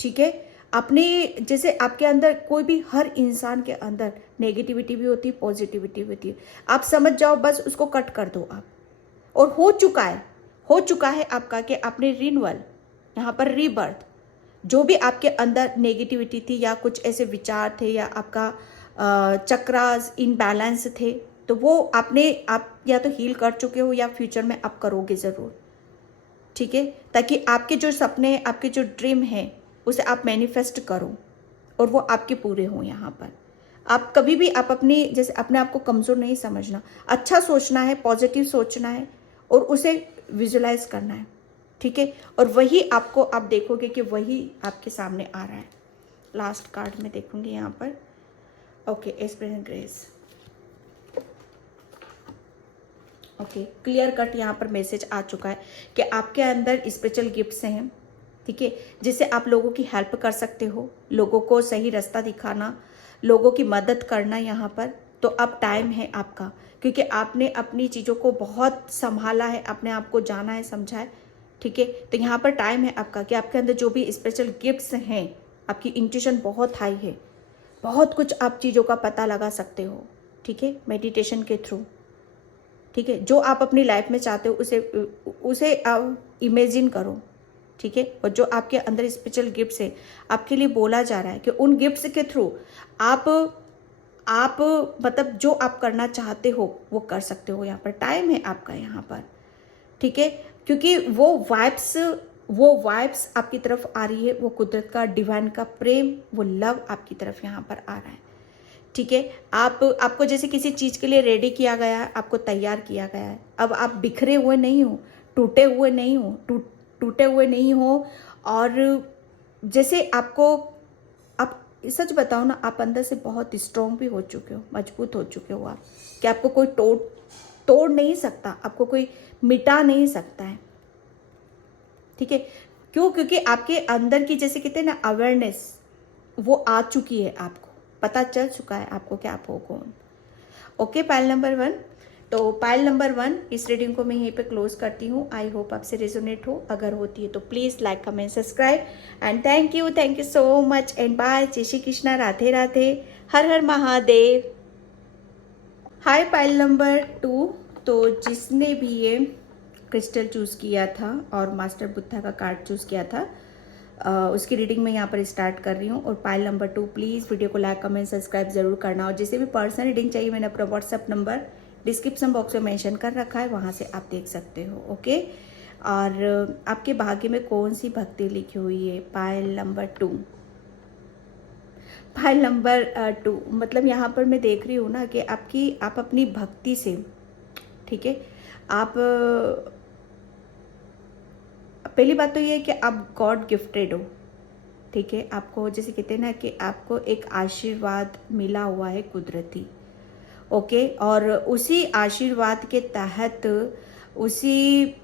ठीक है, अपने, जैसे आपके अंदर कोई भी, हर इंसान के अंदर नेगेटिविटी भी होती है, पॉजिटिविटी भी होती है। आप समझ जाओ, बस उसको कट कर दो आप। और हो चुका है आपका कि आपने रिन्यूअल, यहाँ पर रीबर्थ, जो भी आपके अंदर नेगेटिविटी थी या कुछ ऐसे विचार थे या आपका चक्रास इनबैलेंस थे, तो वो आप या तो हील कर चुके हो या फ्यूचर में आप करोगे ज़रूर। ठीक है, ताकि आपके जो सपने, आपके जो ड्रीम है, उसे आप मैनिफेस्ट करो और वो आपके पूरे हों। यहाँ पर आप कभी भी आप अपनी, जैसे अपने आप को कमज़ोर नहीं समझना, अच्छा सोचना है, पॉजिटिव सोचना है और उसे विजुलाइज करना है। ठीक है, और वही आपको, आप देखोगे कि वही आपके सामने आ रहा है। लास्ट कार्ड में देखूंगी यहाँ पर। Okay, experience grace. Okay, clear cut यहाँ पर मैसेज आ चुका है कि आपके अंदर स्पिरिचुअल गिफ्ट्स हैं। ठीक है, जिससे आप लोगों की हेल्प कर सकते हो, लोगों को सही रास्ता दिखाना, लोगों की मदद करना। यहाँ पर तो अब टाइम है आपका, क्योंकि आपने अपनी चीज़ों को बहुत संभाला है, अपने आप को जाना है, समझा है। ठीक है, तो यहाँ पर टाइम है आपका कि आपके अंदर जो भी स्पिरिचुअल गिफ्ट्स हैं, आपकी इंट्यूशन बहुत हाई है, बहुत कुछ आप चीज़ों का पता लगा सकते हो। ठीक है, मेडिटेशन के थ्रू। ठीक है, जो आप अपनी लाइफ में चाहते हो उसे इमेजिन करो। ठीक है, और जो आपके अंदर स्पिरिचुअल गिफ्ट्स है, आपके लिए बोला जा रहा है कि उन गिफ्ट्स के थ्रू आप मतलब जो आप करना चाहते हो वो कर सकते हो। यहाँ पर टाइम है आपका यहाँ पर। ठीक है, क्योंकि वो वाइब्स आपकी तरफ आ रही है, वो कुदरत का, डिवाइन का प्रेम, वो लव आपकी तरफ यहाँ पर आ रहा है। ठीक है, आपको जैसे किसी चीज़ के लिए रेडी किया गया है, आपको तैयार किया गया है। अब आप बिखरे हुए नहीं हो, टूटे हुए नहीं हो। और जैसे आपको, आप सच बताओ ना, आप अंदर से बहुत स्ट्रॉन्ग भी हो चुके हो, मजबूत हो चुके हो आप, कि आपको कोई तोड़ नहीं सकता, आपको कोई मिटा नहीं सकता है। ठीक है, क्यों? क्योंकि आपके अंदर की, जैसे कहते हैं ना, अवेयरनेस वो आ चुकी है, आपको पता चल चुका है आपको कि आप हो कौन। Okay, pile number 1। तो पायल नंबर 1, इस रीडिंग को मैं यहीं पे क्लोज करती हूँ। आई होप आपसे रेजोनेट हो, अगर होती है तो please like, comment, subscribe and thank you so much and bye. जय श्री कृष्णा, राधे राधे, हर हर महादेव। Hi pile number 2। तो जिसने भी ये क्रिस्टल चूज़ किया था और मास्टर बुद्धा का कार्ड चूज़ किया था, उसकी रीडिंग मैं यहाँ पर स्टार्ट कर रही हूँ। और पायल नंबर 2, प्लीज़ वीडियो को लाइक, कमेंट, सब्सक्राइब जरूर करना। और जिसे भी पर्सनल रीडिंग चाहिए, मैंने अपना व्हाट्सअप नंबर डिस्क्रिप्शन बॉक्स में मेंशन कर रखा है, वहाँ से आप देख सकते हो। ओके, और आपके भाग्य में कौन सी भक्ति लिखी हुई है? Pile number 2। पायल नंबर 2, मतलब यहाँ पर मैं देख रही हूँ ना कि आप अपनी भक्ति से, ठीक है, आप पहली बात तो ये है कि आप गॉड गिफ्टेड हो। ठीक है, आपको, जैसे कहते हैं ना कि आपको एक आशीर्वाद मिला हुआ है कुदरती। ओके, और उसी आशीर्वाद के तहत, उसी,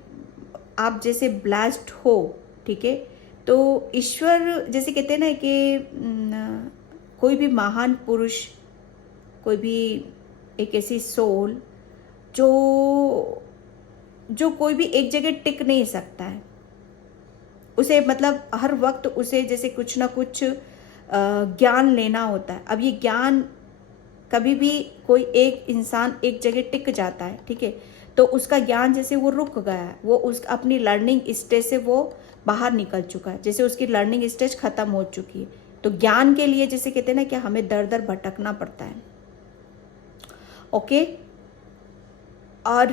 आप जैसे ब्लेस्ड हो। ठीक है, तो ईश्वर, जैसे कहते हैं ना कि कोई भी महान पुरुष, कोई भी एक ऐसी सोल जो कोई भी एक जगह टिक नहीं सकता है। उसे मतलब हर वक्त उसे जैसे कुछ ना कुछ ज्ञान लेना होता है। अब ये ज्ञान कभी भी कोई एक इंसान एक जगह टिक जाता है, ठीक है, तो उसका ज्ञान जैसे वो रुक गया है, वो उस अपनी लर्निंग स्टेज से वो बाहर निकल चुका है, जैसे उसकी लर्निंग स्टेज खत्म हो चुकी है। तो ज्ञान के लिए जैसे कहते हैं ना कि हमें दर दर भटकना पड़ता है। ओके, और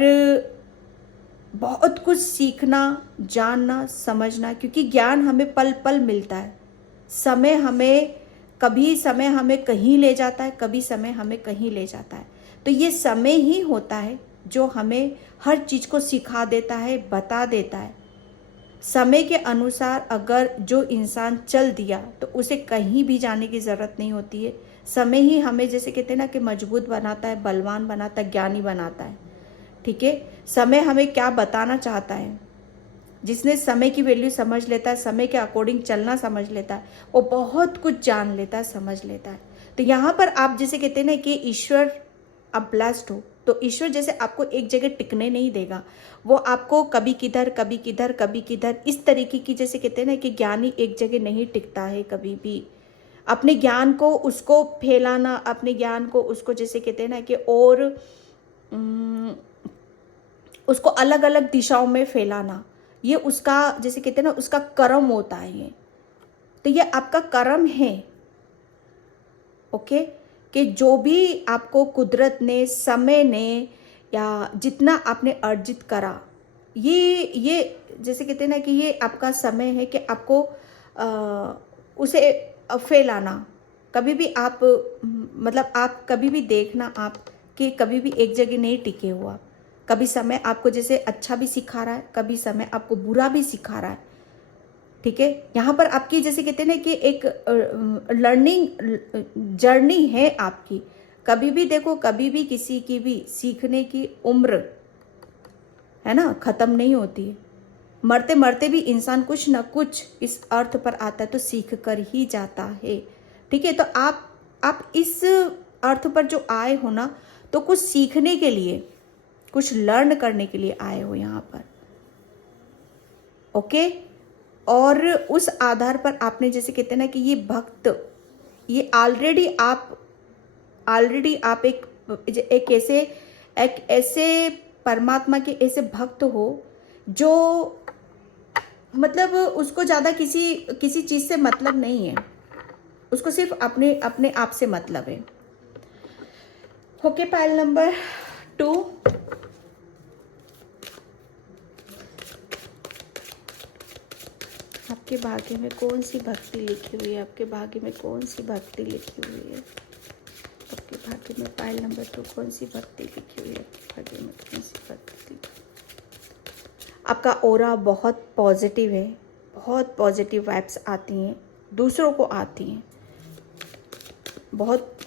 बहुत कुछ सीखना, जानना, समझना, क्योंकि ज्ञान हमें पल पल मिलता है। समय हमें कभी समय हमें कहीं ले जाता है, कभी समय हमें कहीं ले जाता है। तो ये समय ही होता है जो हमें हर चीज़ को सिखा देता है, बता देता है। समय के अनुसार अगर जो इंसान चल दिया तो उसे कहीं भी जाने की ज़रूरत नहीं होती है। समय ही हमें जैसे कहते हैं ना कि मजबूत बनाता है, बलवान बनाता है, ज्ञानी बनाता है। ठीक है, समय हमें क्या बताना चाहता है, जिसने समय की वैल्यू समझ लेता है, समय के अकॉर्डिंग चलना समझ लेता है, वो बहुत कुछ जान लेता है, समझ लेता है। तो यहाँ पर आप जैसे कहते हैं ना कि ईश्वर आप ब्लेस्ड हो, तो ईश्वर जैसे आपको एक जगह टिकने नहीं देगा। वो आपको कभी किधर कभी किधर कभी किधर इस तरीके की, जैसे कहते हैं ना कि ज्ञानी एक जगह नहीं टिकता है कभी भी। अपने ज्ञान को उसको फैलाना, अपने ज्ञान को उसको जैसे कहते हैं ना कि और उसको अलग अलग दिशाओं में फैलाना, ये उसका जैसे कहते हैं ना उसका कर्म होता है ये। तो ये आपका कर्म है। ओके, कि जो भी आपको कुदरत ने, समय ने, या जितना आपने अर्जित करा, ये जैसे कहते हैं ना कि ये आपका समय है कि आपको उसे फैलाना। कभी भी आप मतलब आप कभी भी देखना आप कि कभी भी एक जगह नहीं टिके हो आप। कभी समय आपको जैसे अच्छा भी सिखा रहा है, कभी समय आपको बुरा भी सिखा रहा है। ठीक है, यहाँ पर आपकी जैसे कहते हैं ना कि एक लर्निंग जर्नी है आपकी। कभी भी देखो, कभी भी किसी की भी सीखने की उम्र है ना खत्म नहीं होती है। मरते मरते भी इंसान कुछ ना कुछ इस अर्थ पर आता है तो सीख कर ही जाता है। ठीक है, तो आप इस अर्थ पर जो आए हो ना, तो कुछ सीखने के लिए, कुछ लर्न करने के लिए आए हो यहाँ पर। ओके, और उस आधार पर आपने जैसे कहते हैं ना कि ये भक्त, ये ऑलरेडी आप एक ऐसे परमात्मा के ऐसे भक्त हो जो मतलब उसको ज़्यादा किसी चीज़ से मतलब नहीं है, उसको सिर्फ अपने अपने आप से मतलब है। ओके, पाइल नंबर 2, आपके भाग्य में कौन सी भक्ति लिखी हुई है? आपके भाग्य में कौन सी भक्ति लिखी हुई है? आपके भाग्य में पाइल नंबर 2 कौन सी भक्ति लिखी हुई है? आपके भाग्य में कौन सी भक्ति? आपका ऑरा बहुत पॉजिटिव है, बहुत पॉजिटिव वाइब्स आती हैं, दूसरों को आती हैं, बहुत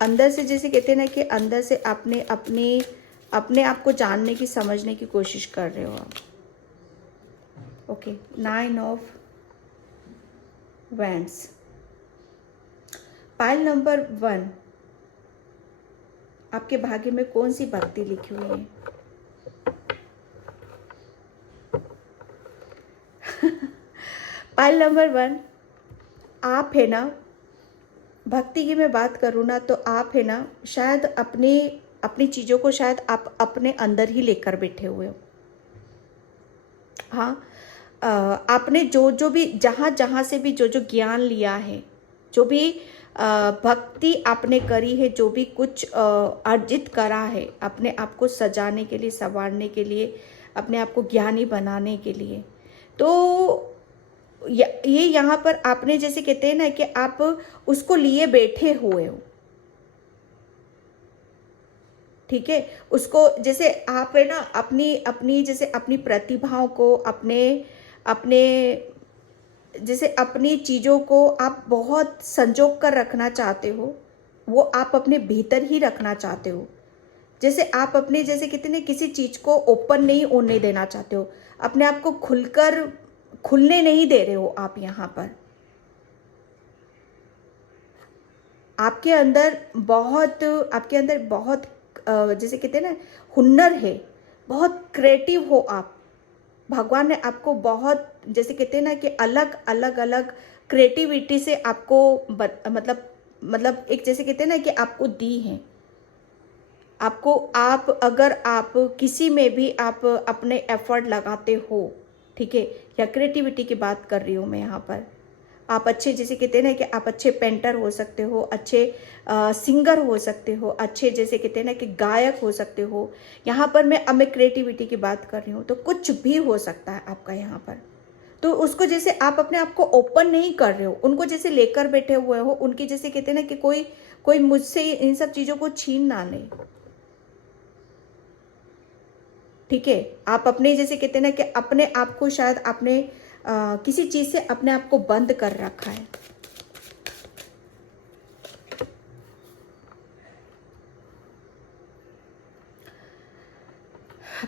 अंदर से जैसे कहते हैं ना कि अंदर से अपने आप को जानने की, समझने की कोशिश कर रहे हो आप। Okay, 9 of wands, pile number 1, आपके भाग्य में कौन सी भक्ति लिखी हुई है? पाइल नंबर 1, आप है ना, भक्ति की मैं बात करूँ ना तो आप है ना शायद अपनी चीज़ों को शायद आप अपने अंदर ही लेकर बैठे हुए हो। हाँ, आपने जो भी जहाँ से भी जो ज्ञान लिया है, जो भी भक्ति आपने करी है, जो भी कुछ अर्जित करा है अपने आप को सजाने के लिए, संवारने के लिए, अपने आप को ज्ञानी बनाने के लिए, तो ये यहाँ पर आपने जैसे कहते हैं ना कि आप उसको लिए बैठे हुए हो। ठीक है, उसको जैसे आप है ना अपनी अपनी जैसे अपनी प्रतिभाओं को, अपने अपने जैसे अपनी चीज़ों को आप बहुत संजो कर रखना चाहते हो, वो आप अपने भीतर ही रखना चाहते हो। जैसे आप अपने जैसे कितने किसी चीज़ को ओपन नहीं होने देना चाहते हो, अपने आप को खुलने नहीं दे रहे हो आप यहाँ पर। आपके अंदर बहुत जैसे कहते हैं ना हुनर है, बहुत क्रिएटिव हो आप। भगवान ने आपको बहुत, जैसे कहते हैं ना कि अलग अलग अलग क्रिएटिविटी से आपको मतलब एक, जैसे कहते हैं ना कि आपको दी है आपको। आप अगर आप किसी में भी आप अपने एफर्ट लगाते हो, ठीक है, या क्रिएटिविटी की बात कर रही हूँ मैं यहाँ पर, आप अच्छे, जैसे कहते हैं ना कि आप अच्छे पेंटर हो सकते हो, अच्छे सिंगर हो सकते हो, अच्छे जैसे कहते हैं ना कि गायक हो सकते हो। यहाँ पर मैं क्रिएटिविटी की बात कर रही हूँ, तो कुछ भी हो सकता है आपका यहाँ पर। तो उसको जैसे आप अपने आप को ओपन नहीं कर रहे हो, उनको जैसे लेकर बैठे हुए हो, उनकी जैसे कहते हैं ना कि कोई कोई मुझसे इन सब चीज़ों को छीन ना ले, ठीक है। आप अपने जैसे कहते हैं ना कि अपने आप को शायद आपने किसी चीज़ से अपने आप को बंद कर रखा है।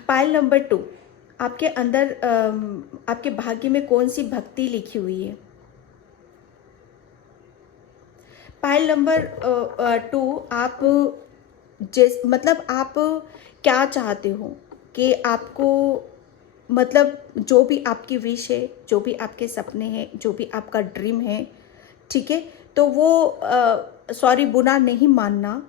पाइल नंबर 2, आपके अंदर आपके भाग्य में कौन सी भक्ति लिखी हुई है। पाइल नंबर 2, आप मतलब आप क्या चाहते हो कि आपको, मतलब जो भी आपकी विश है, जो भी आपके सपने हैं, जो भी आपका ड्रीम है, ठीक है, तो वो सॉरी बुरा नहीं मानना,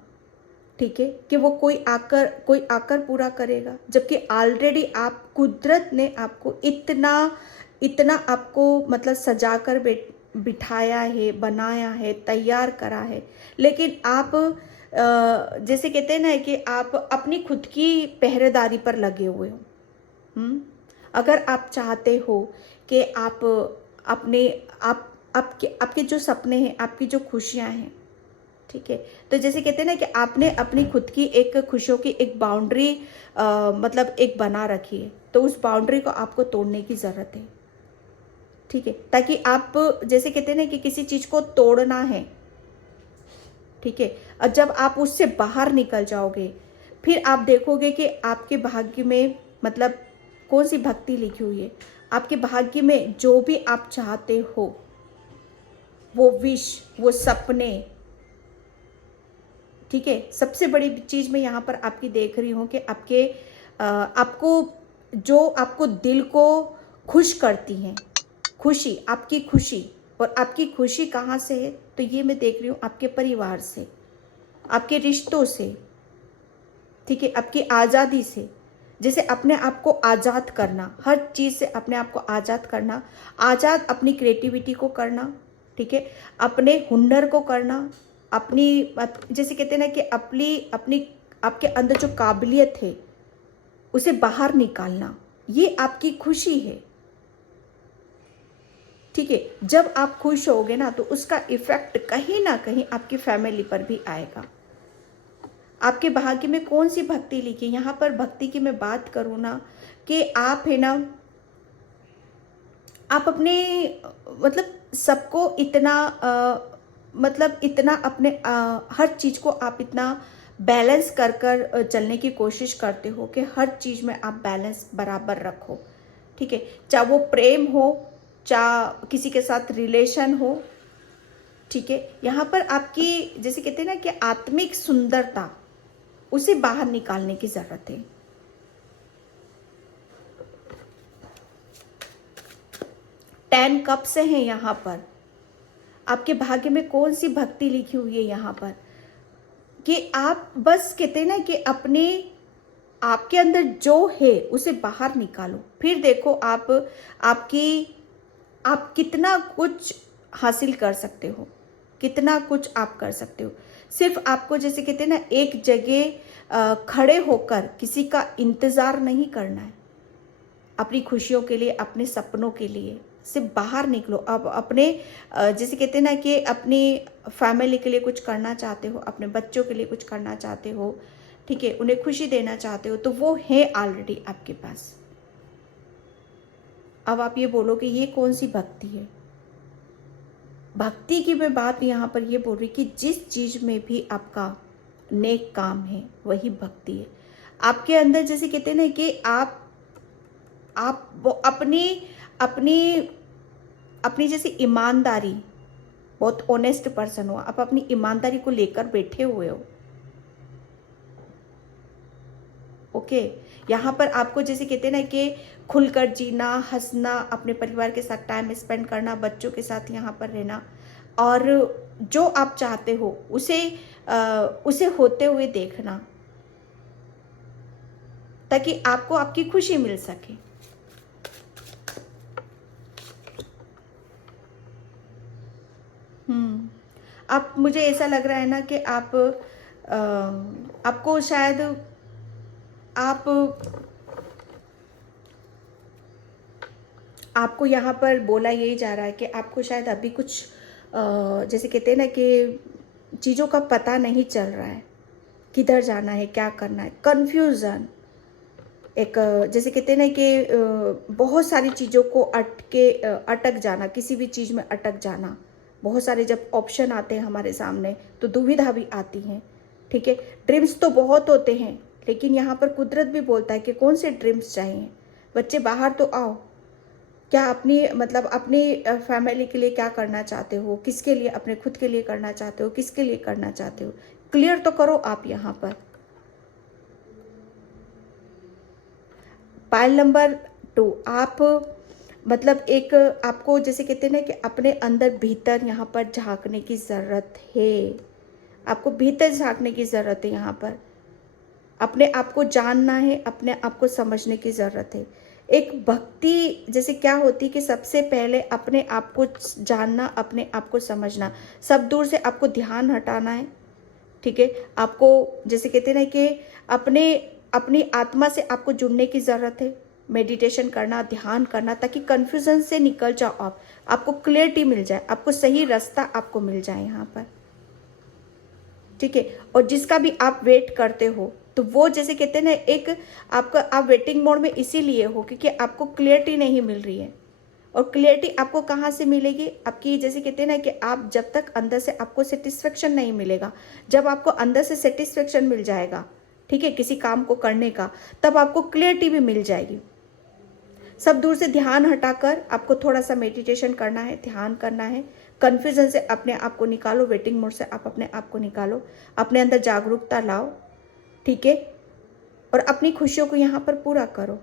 ठीक है, कि वो कोई आकर पूरा करेगा, जबकि ऑलरेडी आप, कुदरत ने आपको इतना इतना आपको मतलब सजा कर बिठाया है, बनाया है, तैयार करा है, लेकिन आप जैसे कहते हैं ना कि आप अपनी खुद की पहरेदारी पर लगे हुए हो। अगर आप चाहते हो कि आप अपने आप आपके जो सपने हैं, आपकी जो खुशियां हैं, ठीक है, तो जैसे कहते हैं ना कि आपने अपनी खुद की एक खुशियों की एक बाउंड्री मतलब एक बना रखी है, तो उस बाउंड्री को आपको तोड़ने की ज़रूरत है, ठीक है, ताकि आप जैसे कहते हैं ना कि किसी चीज़ को तोड़ना है, ठीक है, और जब आप उससे बाहर निकल जाओगे, फिर आप देखोगे कि आपके भाग्य में मतलब कौन सी भक्ति लिखी हुई है। आपके भाग्य में जो भी आप चाहते हो, वो विश, वो सपने, ठीक है, सबसे बड़ी चीज़ मैं यहाँ पर आपकी देख रही हूँ कि आपको जो आपको दिल को खुश करती हैं, खुशी, आपकी खुशी, और आपकी खुशी कहाँ से है, तो ये मैं देख रही हूँ आपके परिवार से, आपके रिश्तों से, ठीक है, आपकी आज़ादी से, जैसे अपने आप को आज़ाद करना, हर चीज़ से अपने आप को आज़ाद करना, आज़ाद अपनी क्रिएटिविटी को करना, ठीक है, अपने हुनर को करना, अपनी जैसे कहते हैं ना कि अपनी अपनी आपके अंदर जो काबिलियत है उसे बाहर निकालना, ये आपकी खुशी है, ठीक है। जब आप खुश होगे ना, तो उसका इफेक्ट कहीं ना कहीं आपकी फैमिली पर भी आएगा। आपके भाग्य में कौन सी भक्ति लिखी, यहाँ पर भक्ति की मैं बात करूँ ना, कि आप है ना, आप अपने मतलब सबको इतना मतलब इतना अपने हर चीज़ को आप इतना बैलेंस कर कर चलने की कोशिश करते हो कि हर चीज़ में आप बैलेंस बराबर रखो, ठीक है, चाहे वो प्रेम हो, चाहे किसी के साथ रिलेशन हो, ठीक है। यहाँ पर आपकी जैसे कहते हैं ना कि आत्मिक सुंदरता, उसे बाहर निकालने की जरूरत है। टेन कप से हैं यहाँ पर। आपके भाग्य में कौन सी भक्ति लिखी हुई है यहाँ पर, कि आप बस कहते हैं ना कि अपने आपके अंदर जो है उसे बाहर निकालो, फिर देखो आप कितना कुछ हासिल कर सकते हो, कितना कुछ आप कर सकते हो। सिर्फ आपको जैसे कहते हैं ना एक जगह खड़े होकर किसी का इंतज़ार नहीं करना है। अपनी खुशियों के लिए, अपने सपनों के लिए से बाहर निकलो। अब अपने जैसे कहते हैं ना कि अपनी फैमिली के लिए कुछ करना चाहते हो, अपने बच्चों के लिए कुछ करना चाहते हो, ठीक है, उन्हें खुशी देना चाहते हो, तो वो है ऑलरेडी आपके पास। अब आप ये बोलो कि ये कौन सी भक्ति है। भक्ति की मैं बात यहाँ पर ये बोल रही कि जिस चीज़ में भी आपका नेक काम है वही भक्ति है। आपके अंदर जैसे कहते हैं ना कि आप अपनी अपनी अपनी जैसे ईमानदारी, बहुत ऑनेस्ट पर्सन हो आप, अपनी ईमानदारी को लेकर बैठे हुए हो, ओके, यहाँ पर आपको जैसे कहते हैं ना कि खुलकर जीना, हंसना, अपने परिवार के साथ टाइम स्पेंड करना, बच्चों के साथ यहाँ पर रहना, और जो आप चाहते हो उसे होते हुए देखना, ताकि आपको आपकी खुशी मिल सके। आप, मुझे ऐसा लग रहा है ना कि आपको शायद आप आपको यहाँ पर बोला यही जा रहा है कि आपको शायद अभी कुछ जैसे कहते हैं ना कि चीज़ों का पता नहीं चल रहा है, किधर जाना है, क्या करना है, कन्फ्यूज़न, एक जैसे कहते हैं ना कि बहुत सारी चीज़ों को अटक जाना, किसी भी चीज़ में अटक जाना। बहुत सारे जब ऑप्शन आते हैं हमारे सामने तो दुविधा भी आती है, ठीक है। ड्रीम्स तो बहुत होते हैं, लेकिन यहाँ पर कुदरत भी बोलता है कि कौन से ड्रीम्स चाहिए। बच्चे बाहर तो आओ, क्या अपनी मतलब अपनी फैमिली के लिए क्या करना चाहते हो, किसके लिए, अपने खुद के लिए करना चाहते हो, किसके लिए करना चाहते हो, क्लियर तो करो आप यहाँ पर। पाइल नंबर 2, आप मतलब एक आपको जैसे कहते हैं ना कि अपने अंदर भीतर यहाँ पर झांकने की ज़रूरत है, आपको भीतर झांकने की ज़रूरत है। यहाँ पर अपने आप को जानना है, अपने आप को समझने की ज़रूरत है। एक भक्ति जैसे क्या होती है कि सबसे पहले अपने आप को जानना, अपने आप को समझना, सब दूर से आपको ध्यान हटाना है, ठीक है। आपको जैसे कहते हैं ना कि अपनी आत्मा से आपको जुड़ने की ज़रूरत है, मेडिटेशन करना, ध्यान करना, ताकि कन्फ्यूज़न से निकल जाओ आपको क्लियरिटी मिल जाए, आपको सही रास्ता आपको मिल जाए यहाँ पर, ठीक है। और जिसका भी आप वेट करते हो तो वो जैसे कहते हैं ना एक आप वेटिंग मोड में इसीलिए हो क्योंकि आपको क्लियरिटी नहीं मिल रही है। और क्लियरिटी आपको कहाँ से मिलेगी, आपकी जैसे कहते हैं ना कि आप जब तक अंदर से आपको सेटिस्फेक्शन नहीं मिलेगा, जब आपको अंदर से सेटिस्फेक्शन मिल जाएगा, ठीक है, किसी काम को करने का, तब आपको क्लियरिटी भी मिल जाएगी। सब दूर से ध्यान हटाकर आपको थोड़ा सा मेडिटेशन करना है, ध्यान करना है, कन्फ्यूजन से अपने आप को निकालो, वेटिंग मोड से आप अपने आप को निकालो, अपने अंदर जागरूकता लाओ, ठीक है। और अपनी खुशियों को यहाँ पर पूरा करो।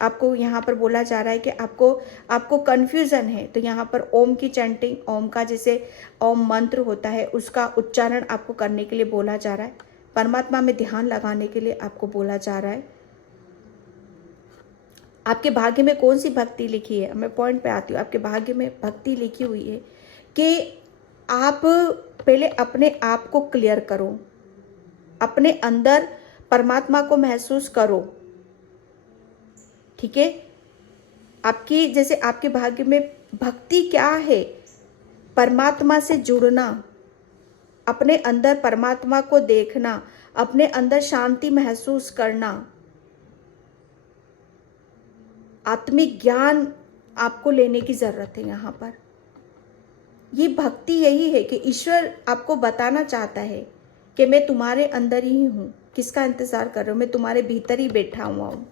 आपको यहाँ पर बोला जा रहा है कि आपको कन्फ्यूज़न है, तो यहाँ पर ओम की चैंटिंग, ओम का जैसे ओम मंत्र होता है उसका उच्चारण आपको करने के लिए बोला जा रहा है। परमात्मा में ध्यान लगाने के लिए आपको बोला जा रहा है। आपके भाग्य में कौन सी भक्ति लिखी है, मैं पॉइंट पे आती हूँ। आपके भाग्य में भक्ति लिखी हुई है कि आप पहले अपने आप को क्लियर करो, अपने अंदर परमात्मा को महसूस करो, ठीक है। आपकी जैसे आपके भाग्य में भक्ति क्या है, परमात्मा से जुड़ना, अपने अंदर परमात्मा को देखना, अपने अंदर शांति महसूस करना, आत्मिक ज्ञान आपको लेने की जरूरत है। यहाँ पर ये भक्ति यही है कि ईश्वर आपको बताना चाहता है कि मैं तुम्हारे अंदर ही हूँ, किसका इंतजार कर रहे हो, मैं तुम्हारे भीतर ही बैठा हुआ हूँ।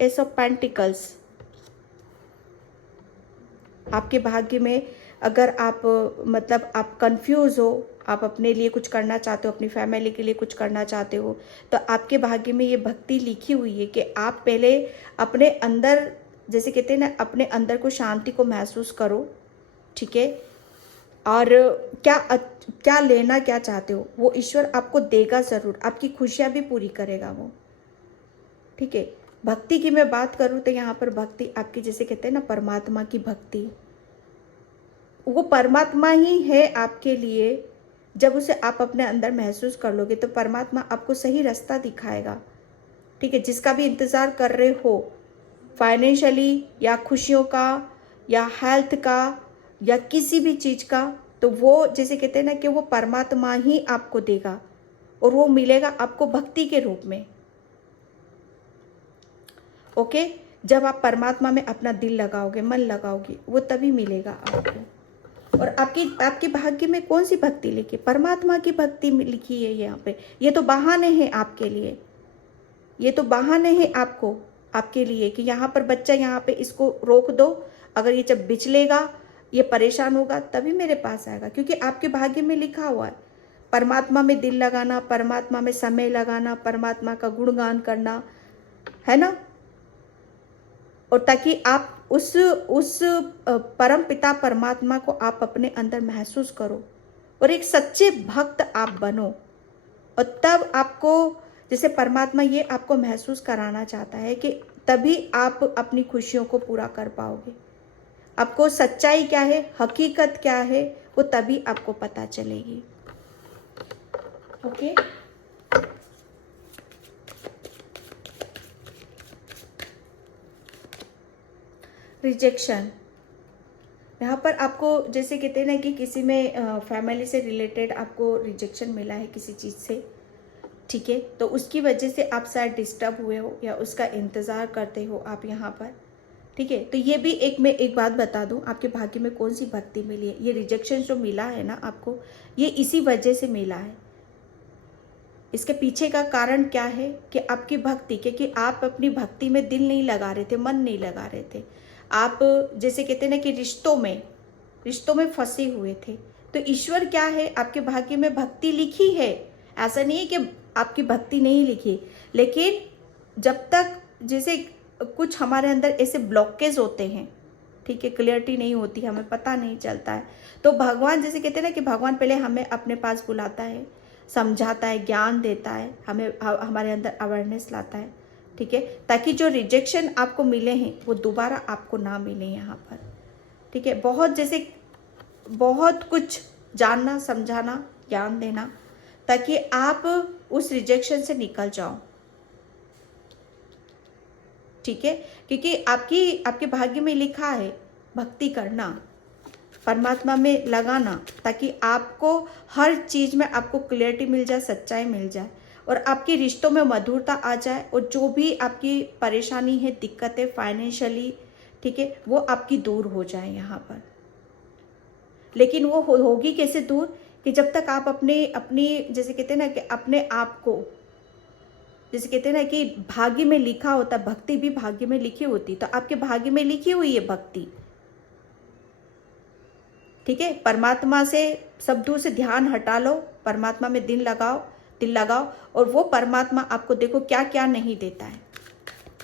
एस ऑफ पेंटिकल्स, आपके भाग्य में अगर आप मतलब आप कंफ्यूज हो, आप अपने लिए कुछ करना चाहते हो, अपनी फैमिली के लिए कुछ करना चाहते हो, तो आपके भाग्य में ये भक्ति लिखी हुई है कि आप पहले अपने अंदर जैसे कहते हैं ना, अपने अंदर को शांति को महसूस करो, ठीक है। और क्या लेना क्या चाहते हो वो ईश्वर आपको देगा ज़रूर, आपकी खुशियाँ भी पूरी करेगा वो, ठीक है। भक्ति की मैं बात करूँ तो यहाँ पर भक्ति आपकी जैसे कहते हैं ना परमात्मा की भक्ति, वो परमात्मा ही है आपके लिए। जब उसे आप अपने अंदर महसूस कर लोगे तो परमात्मा आपको सही रास्ता दिखाएगा, ठीक है। जिसका भी इंतज़ार कर रहे हो, फाइनेंशियली या खुशियों का या हेल्थ का या किसी भी चीज़ का, तो वो जैसे कहते हैं ना कि वो परमात्मा ही आपको देगा और वो मिलेगा आपको भक्ति के रूप में, ओके। जब आप परमात्मा में अपना दिल लगाओगे, मन लगाओगे, वो तभी मिलेगा आपको। और आपके भाग्य में कौन सी भक्ति लिखी, परमात्मा की भक्ति लिखी है यहाँ पे। ये तो बहाने हैं आपके लिए, ये तो बहाने हैं आपके लिए कि यहाँ पर बच्चा यहाँ पे इसको रोक दो, अगर ये जब बिचलेगा, ये परेशान होगा, तभी मेरे पास आएगा, क्योंकि आपके भाग्य में लिखा हुआ है परमात्मा में दिल लगाना, परमात्मा में समय लगाना, परमात्मा का गुणगान करना, है ना। और ताकि आप उस परम पिता परमात्मा को आप अपने अंदर महसूस करो और एक सच्चे भक्त आप बनो। और तब आपको, जैसे परमात्मा ये आपको महसूस कराना चाहता है कि तभी आप अपनी खुशियों को पूरा कर पाओगे। आपको सच्चाई क्या है, हकीकत क्या है, वो तभी आपको पता चलेगी। ओके। रिजेक्शन, यहाँ पर आपको जैसे कहते हैं ना कि किसी में फैमिली से रिलेटेड आपको रिजेक्शन मिला है किसी चीज़ से, ठीक है, तो उसकी वजह से आप शायद डिस्टर्ब हुए हो या उसका इंतज़ार करते हो आप यहाँ पर, ठीक है। तो ये भी मैं एक बात बता दूँ, आपके भाग्य में कौन सी भक्ति मिली है। ये रिजेक्शन जो मिला है ना आपको, ये इसी वजह से मिला है। इसके पीछे का कारण क्या है कि आपकी भक्ति, क्योंकि आप अपनी भक्ति में दिल नहीं लगा रहे थे, मन नहीं लगा रहे थे। आप जैसे कहते हैं ना कि रिश्तों में फंसे हुए थे। तो ईश्वर क्या है, आपके भाग्य में भक्ति लिखी है, ऐसा नहीं है कि आपकी भक्ति नहीं लिखी, लेकिन जब तक जैसे कुछ हमारे अंदर ऐसे ब्लॉकेज होते हैं, ठीक है, क्लियरिटी नहीं होती, हमें पता नहीं चलता है, तो भगवान जैसे कहते हैं ना कि भगवान पहले हमें अपने पास बुलाता है, समझाता है, ज्ञान देता है, हमें हमारे अंदर अवेयरनेस लाता है, ठीक है, ताकि जो रिजेक्शन आपको मिले हैं वो दोबारा आपको ना मिले यहाँ पर, ठीक है। बहुत कुछ जानना, समझाना, ज्ञान देना, ताकि आप उस रिजेक्शन से निकल जाओ, ठीक है। क्योंकि आपके भाग्य में लिखा है भक्ति करना, परमात्मा में लगाना, ताकि आपको हर चीज़ में आपको क्लियरिटी मिल जाए, सच्चाई मिल जाए, और आपके रिश्तों में मधुरता आ जाए, और जो भी आपकी परेशानी है, दिक्कतें फाइनेंशियली, ठीक है, वो आपकी दूर हो जाए यहाँ पर। लेकिन वो होगी कैसे दूर, कि जब तक आप अपनी जैसे कहते हैं ना कि अपने आप को, जैसे कहते हैं ना कि भाग्य में लिखा होता, भक्ति भी भाग्य में लिखी होती, तो आपके भाग्य में लिखी हुई है भक्ति, ठीक है। परमात्मा से, शब्दों से ध्यान हटा लो, परमात्मा में दिल लगाओ, और वो परमात्मा आपको देखो क्या क्या नहीं देता है।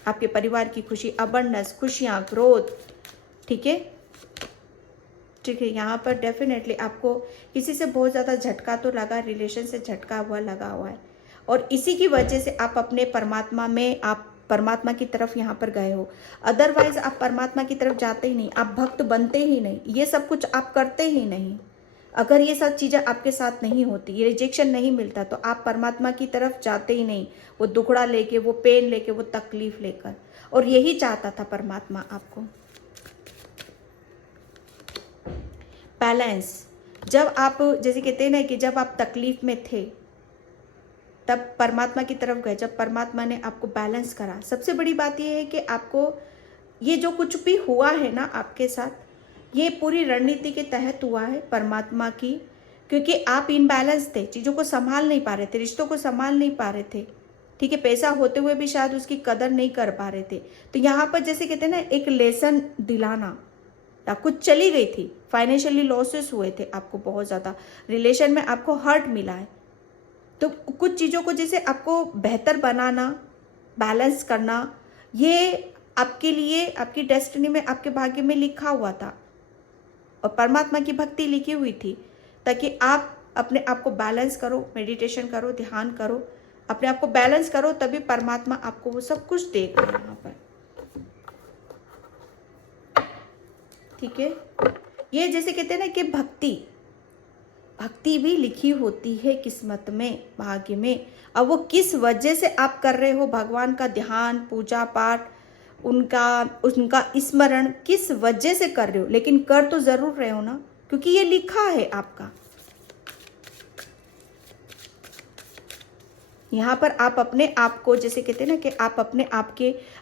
आपके परिवार की खुशी, अबंडेंस, खुशियाँ, ग्रोथ, ठीक है, ठीक है। यहाँ पर डेफिनेटली आपको किसी से बहुत ज़्यादा झटका तो लगा, रिलेशन से झटका हुआ लगा हुआ है, और इसी की वजह से आप अपने परमात्मा की तरफ यहाँ पर गए हो। अदरवाइज आप परमात्मा की तरफ जाते ही नहीं, आप भक्त बनते ही नहीं, ये सब कुछ आप करते ही नहीं। अगर ये सब चीज़ें आपके साथ नहीं होती, ये रिजेक्शन नहीं मिलता, तो आप परमात्मा की तरफ जाते ही नहीं, वो दुखड़ा लेके, वो पेन लेके, वो तकलीफ लेकर। और यही चाहता था परमात्मा आपको, बैलेंस। जब आप जैसे कहते हैं ना कि जब आप तकलीफ में थे तब परमात्मा की तरफ गए, जब परमात्मा ने आपको बैलेंस करा। सबसे बड़ी बात यह है कि आपको ये जो कुछ भी हुआ है ना आपके साथ, ये पूरी रणनीति के तहत हुआ है परमात्मा की, क्योंकि आप इनबैलेंस थे, चीज़ों को संभाल नहीं पा रहे थे, रिश्तों को संभाल नहीं पा रहे थे, ठीक है, पैसा होते हुए भी शायद उसकी कदर नहीं कर पा रहे थे। तो यहाँ पर जैसे कहते हैं ना एक लेसन दिलाना, या कुछ चली गई थी, फाइनेंशियली लॉसेस हुए थे आपको बहुत ज़्यादा, रिलेशन में आपको हर्ट मिला है, तो कुछ चीज़ों को जैसे आपको बेहतर बनाना, बैलेंस करना, ये आपके लिए, आपकी डेस्टिनी में, आपके भाग्य में लिखा हुआ था, और परमात्मा की भक्ति लिखी हुई थी, ताकि आप अपने आप को बैलेंस करो, मेडिटेशन करो, ध्यान करो, अपने आप को बैलेंस करो, तभी परमात्मा आपको वो सब कुछ देगा यहाँ पर, ठीक है। ये जैसे कहते हैं ना कि भक्ति भी लिखी होती है किस्मत में, भाग्य में। अब वो किस वजह से आप कर रहे हो भगवान का ध्यान, पूजा पाठ, उनका स्मरण, किस वजह से कर रहे हो, लेकिन कर तो जरूर रहे हो ना, क्योंकि ये लिखा है आपका। यहाँ पर आप अपने आप को, जैसे कहते हैं ना कि आप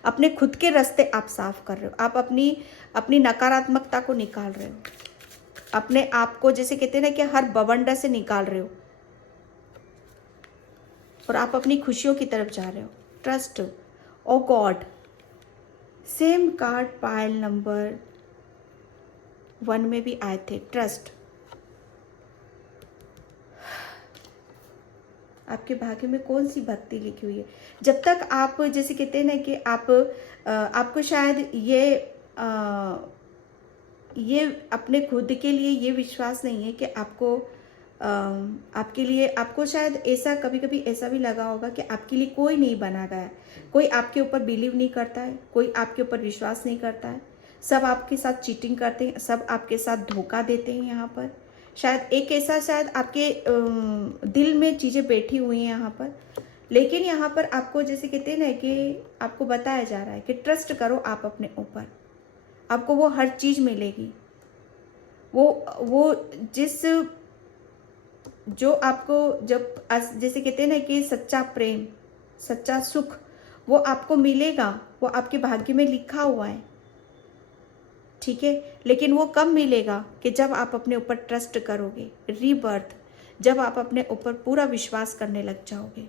अपने खुद के रास्ते आप साफ कर रहे हो, आप अपनी नकारात्मकता को निकाल रहे हो, अपने आप को जैसे कहते हैं ना कि हर बवंडर से निकाल रहे हो, और आप अपनी खुशियों की तरफ जा रहे हो। Trust, oh god, same card pile number 1 में भी आए थे, ट्रस्ट। आपके भाग्य में कौन सी भक्ति लिखी हुई है। जब तक आप जैसे कहते हैं ना कि आपको शायद ये अपने खुद के लिए ये विश्वास नहीं है कि आपके लिए, आपको शायद ऐसा कभी कभी ऐसा भी लगा होगा कि आपके लिए कोई नहीं बना गया, कोई आपके ऊपर बिलीव नहीं करता है, कोई आपके ऊपर विश्वास नहीं करता है, सब आपके साथ चीटिंग करते हैं, सब आपके साथ धोखा देते हैं। यहाँ पर शायद एक ऐसा, शायद आपके दिल में चीज़ें बैठी हुई हैं यहाँ पर। लेकिन यहाँ पर आपको जैसे कहते हैं ना कि आपको बताया जा रहा है कि ट्रस्ट करो आप अपने ऊपर, आपको वो हर चीज़ मिलेगी। वो जो आपको जैसे कहते हैं ना कि सच्चा प्रेम, सच्चा सुख, वो आपको मिलेगा, वो आपके भाग्य में लिखा हुआ है, ठीक है। लेकिन वो कब मिलेगा कि जब आप अपने ऊपर ट्रस्ट करोगे, रीबर्थ, जब आप अपने ऊपर पूरा विश्वास करने लग जाओगे।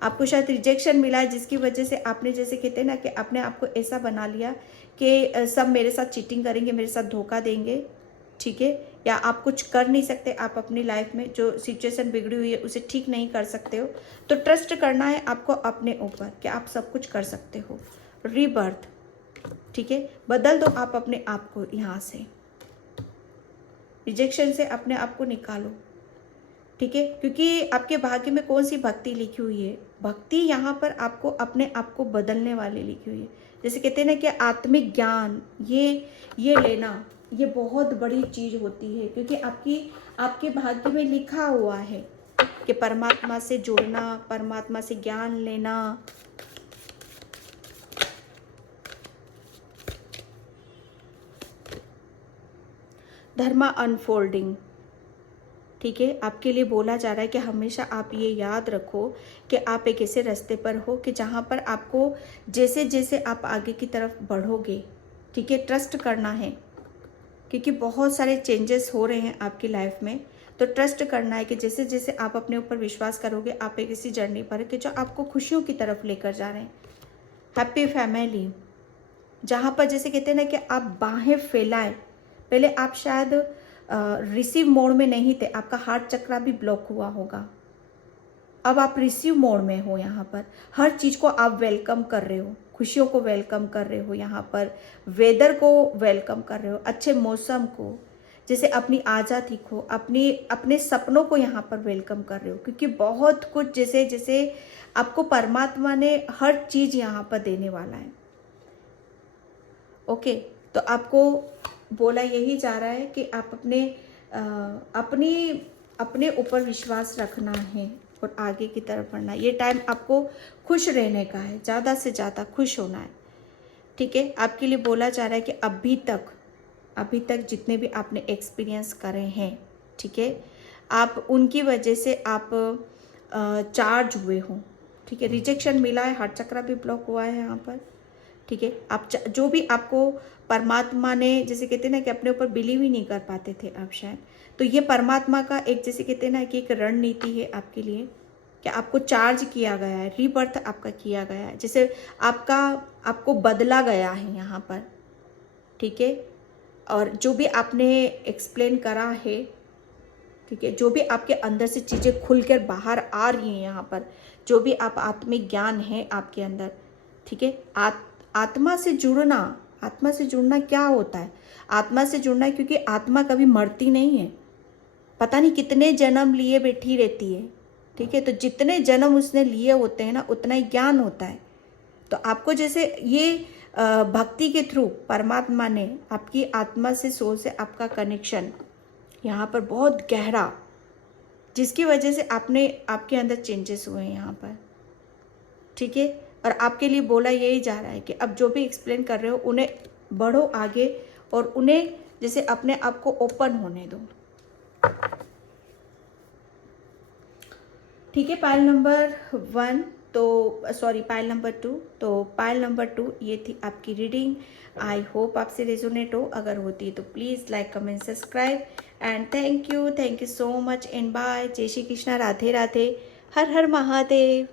आपको शायद रिजेक्शन मिला है जिसकी वजह से आपने जैसे कहते हैं ना कि आपने आपको ऐसा बना लिया कि सब मेरे साथ चीटिंग करेंगे, मेरे साथ धोखा देंगे, ठीक है, या आप कुछ कर नहीं सकते, आप अपनी लाइफ में जो सिचुएशन बिगड़ी हुई है उसे ठीक नहीं कर सकते हो। तो ट्रस्ट करना है आपको अपने ऊपर कि आप सब कुछ कर सकते हो। रीबर्थ, ठीक है, बदल दो आप अपने आप को, यहाँ से रिजेक्शन से अपने आप को निकालो, ठीक है, क्योंकि आपके भाग्य में कौन सी भक्ति लिखी हुई है। भक्ति यहाँ पर आपको अपने आप को बदलने वाली लिखी हुई है। जैसे कहते हैं ना कि आत्मिक ज्ञान ये लेना, ये बहुत बड़ी चीज होती है, क्योंकि आपके भाग्य में लिखा हुआ है कि परमात्मा से जुड़ना, परमात्मा से ज्ञान लेना। धर्मा अनफोल्डिंग, ठीक है, आपके लिए बोला जा रहा है कि हमेशा आप ये याद रखो कि आप एक ऐसे रास्ते पर हो कि जहाँ पर आपको जैसे जैसे आप आगे की तरफ बढ़ोगे, ठीक है, ट्रस्ट करना है, क्योंकि बहुत सारे चेंजेस हो रहे हैं आपकी लाइफ में। तो ट्रस्ट करना है कि जैसे जैसे आप अपने ऊपर विश्वास करोगे, आप एक ऐसी जर्नी पर कि जो आपको खुशियों की तरफ लेकर जा रहे हैं। हैप्पी फैमिली, जहाँ पर जैसे कहते हैं ना कि आप बाहें फैलाएं। पहले आप शायद रिसीव मोड में नहीं थे, आपका हार्ट चक्रा भी ब्लॉक हुआ होगा, अब आप रिसीव मोड में हो। यहाँ पर हर चीज़ को आप वेलकम कर रहे हो, खुशियों को वेलकम कर रहे हो, यहाँ पर वेदर को वेलकम कर रहे हो, अच्छे मौसम को, जैसे अपनी आज़ादी को, अपने सपनों को यहाँ पर वेलकम कर रहे हो, क्योंकि बहुत कुछ जैसे जैसे आपको परमात्मा ने हर चीज़ यहाँ पर देने वाला है। ओके, तो आपको बोला यही जा रहा है कि आप अपने ऊपर विश्वास रखना है और आगे की तरफ बढ़ना है। ये टाइम आपको खुश रहने का है, ज़्यादा से ज़्यादा खुश होना है, ठीक है। आपके लिए बोला जा रहा है कि अभी तक जितने भी आपने एक्सपीरियंस करे हैं, ठीक है, आप उनकी वजह से आप चार्ज हुए हो, ठीक है। रिजेक्शन मिला है, हार्ट चक्रा भी ब्लॉक हुआ है यहाँ पर, ठीक है। आप जो भी आपको परमात्मा ने, जैसे कहते हैं ना कि अपने ऊपर बिलीव ही नहीं कर पाते थे आप शायद, तो ये परमात्मा का एक, जैसे कहते हैं ना कि एक रणनीति है आपके लिए कि आपको चार्ज किया गया है, रीबर्थ आपका किया गया है, जैसे आपको बदला गया है यहाँ पर, ठीक है। और जो भी आपने एक्सप्लेन करा है, ठीक है, जो भी आपके अंदर से चीज़ें खुलकर बाहर आ रही हैं यहाँ पर, जो भी आप आत्मिक ज्ञान है आपके अंदर, ठीक है। आत्मा से जुड़ना क्या होता है? आत्मा से जुड़ना है, क्योंकि आत्मा कभी मरती नहीं है, पता नहीं कितने जन्म लिए बैठी रहती है, ठीक है। तो जितने जन्म उसने लिए होते हैं ना, उतना ही ज्ञान होता है। तो आपको जैसे ये भक्ति के थ्रू परमात्मा ने आपकी आत्मा से, सोल से आपका कनेक्शन यहाँ पर बहुत गहरा, जिसकी वजह से आपके अंदर चेंजेस हुए हैं यहाँ पर, ठीक है। और आपके लिए बोला यही जा रहा है कि अब जो भी एक्सप्लेन कर रहे हो उन्हें बढ़ो आगे और उन्हें जैसे अपने आप को ओपन होने दो, ठीक है। पाइल नंबर 1 तो पाइल नंबर 2, तो पाइल नंबर 2 ये थी आपकी रीडिंग। आई होप आपसे रेजोनेट हो, अगर होती है तो please like comment subscribe and thank you so much and bye. जय श्री कृष्णा, राधे राधे, हर हर महादेव।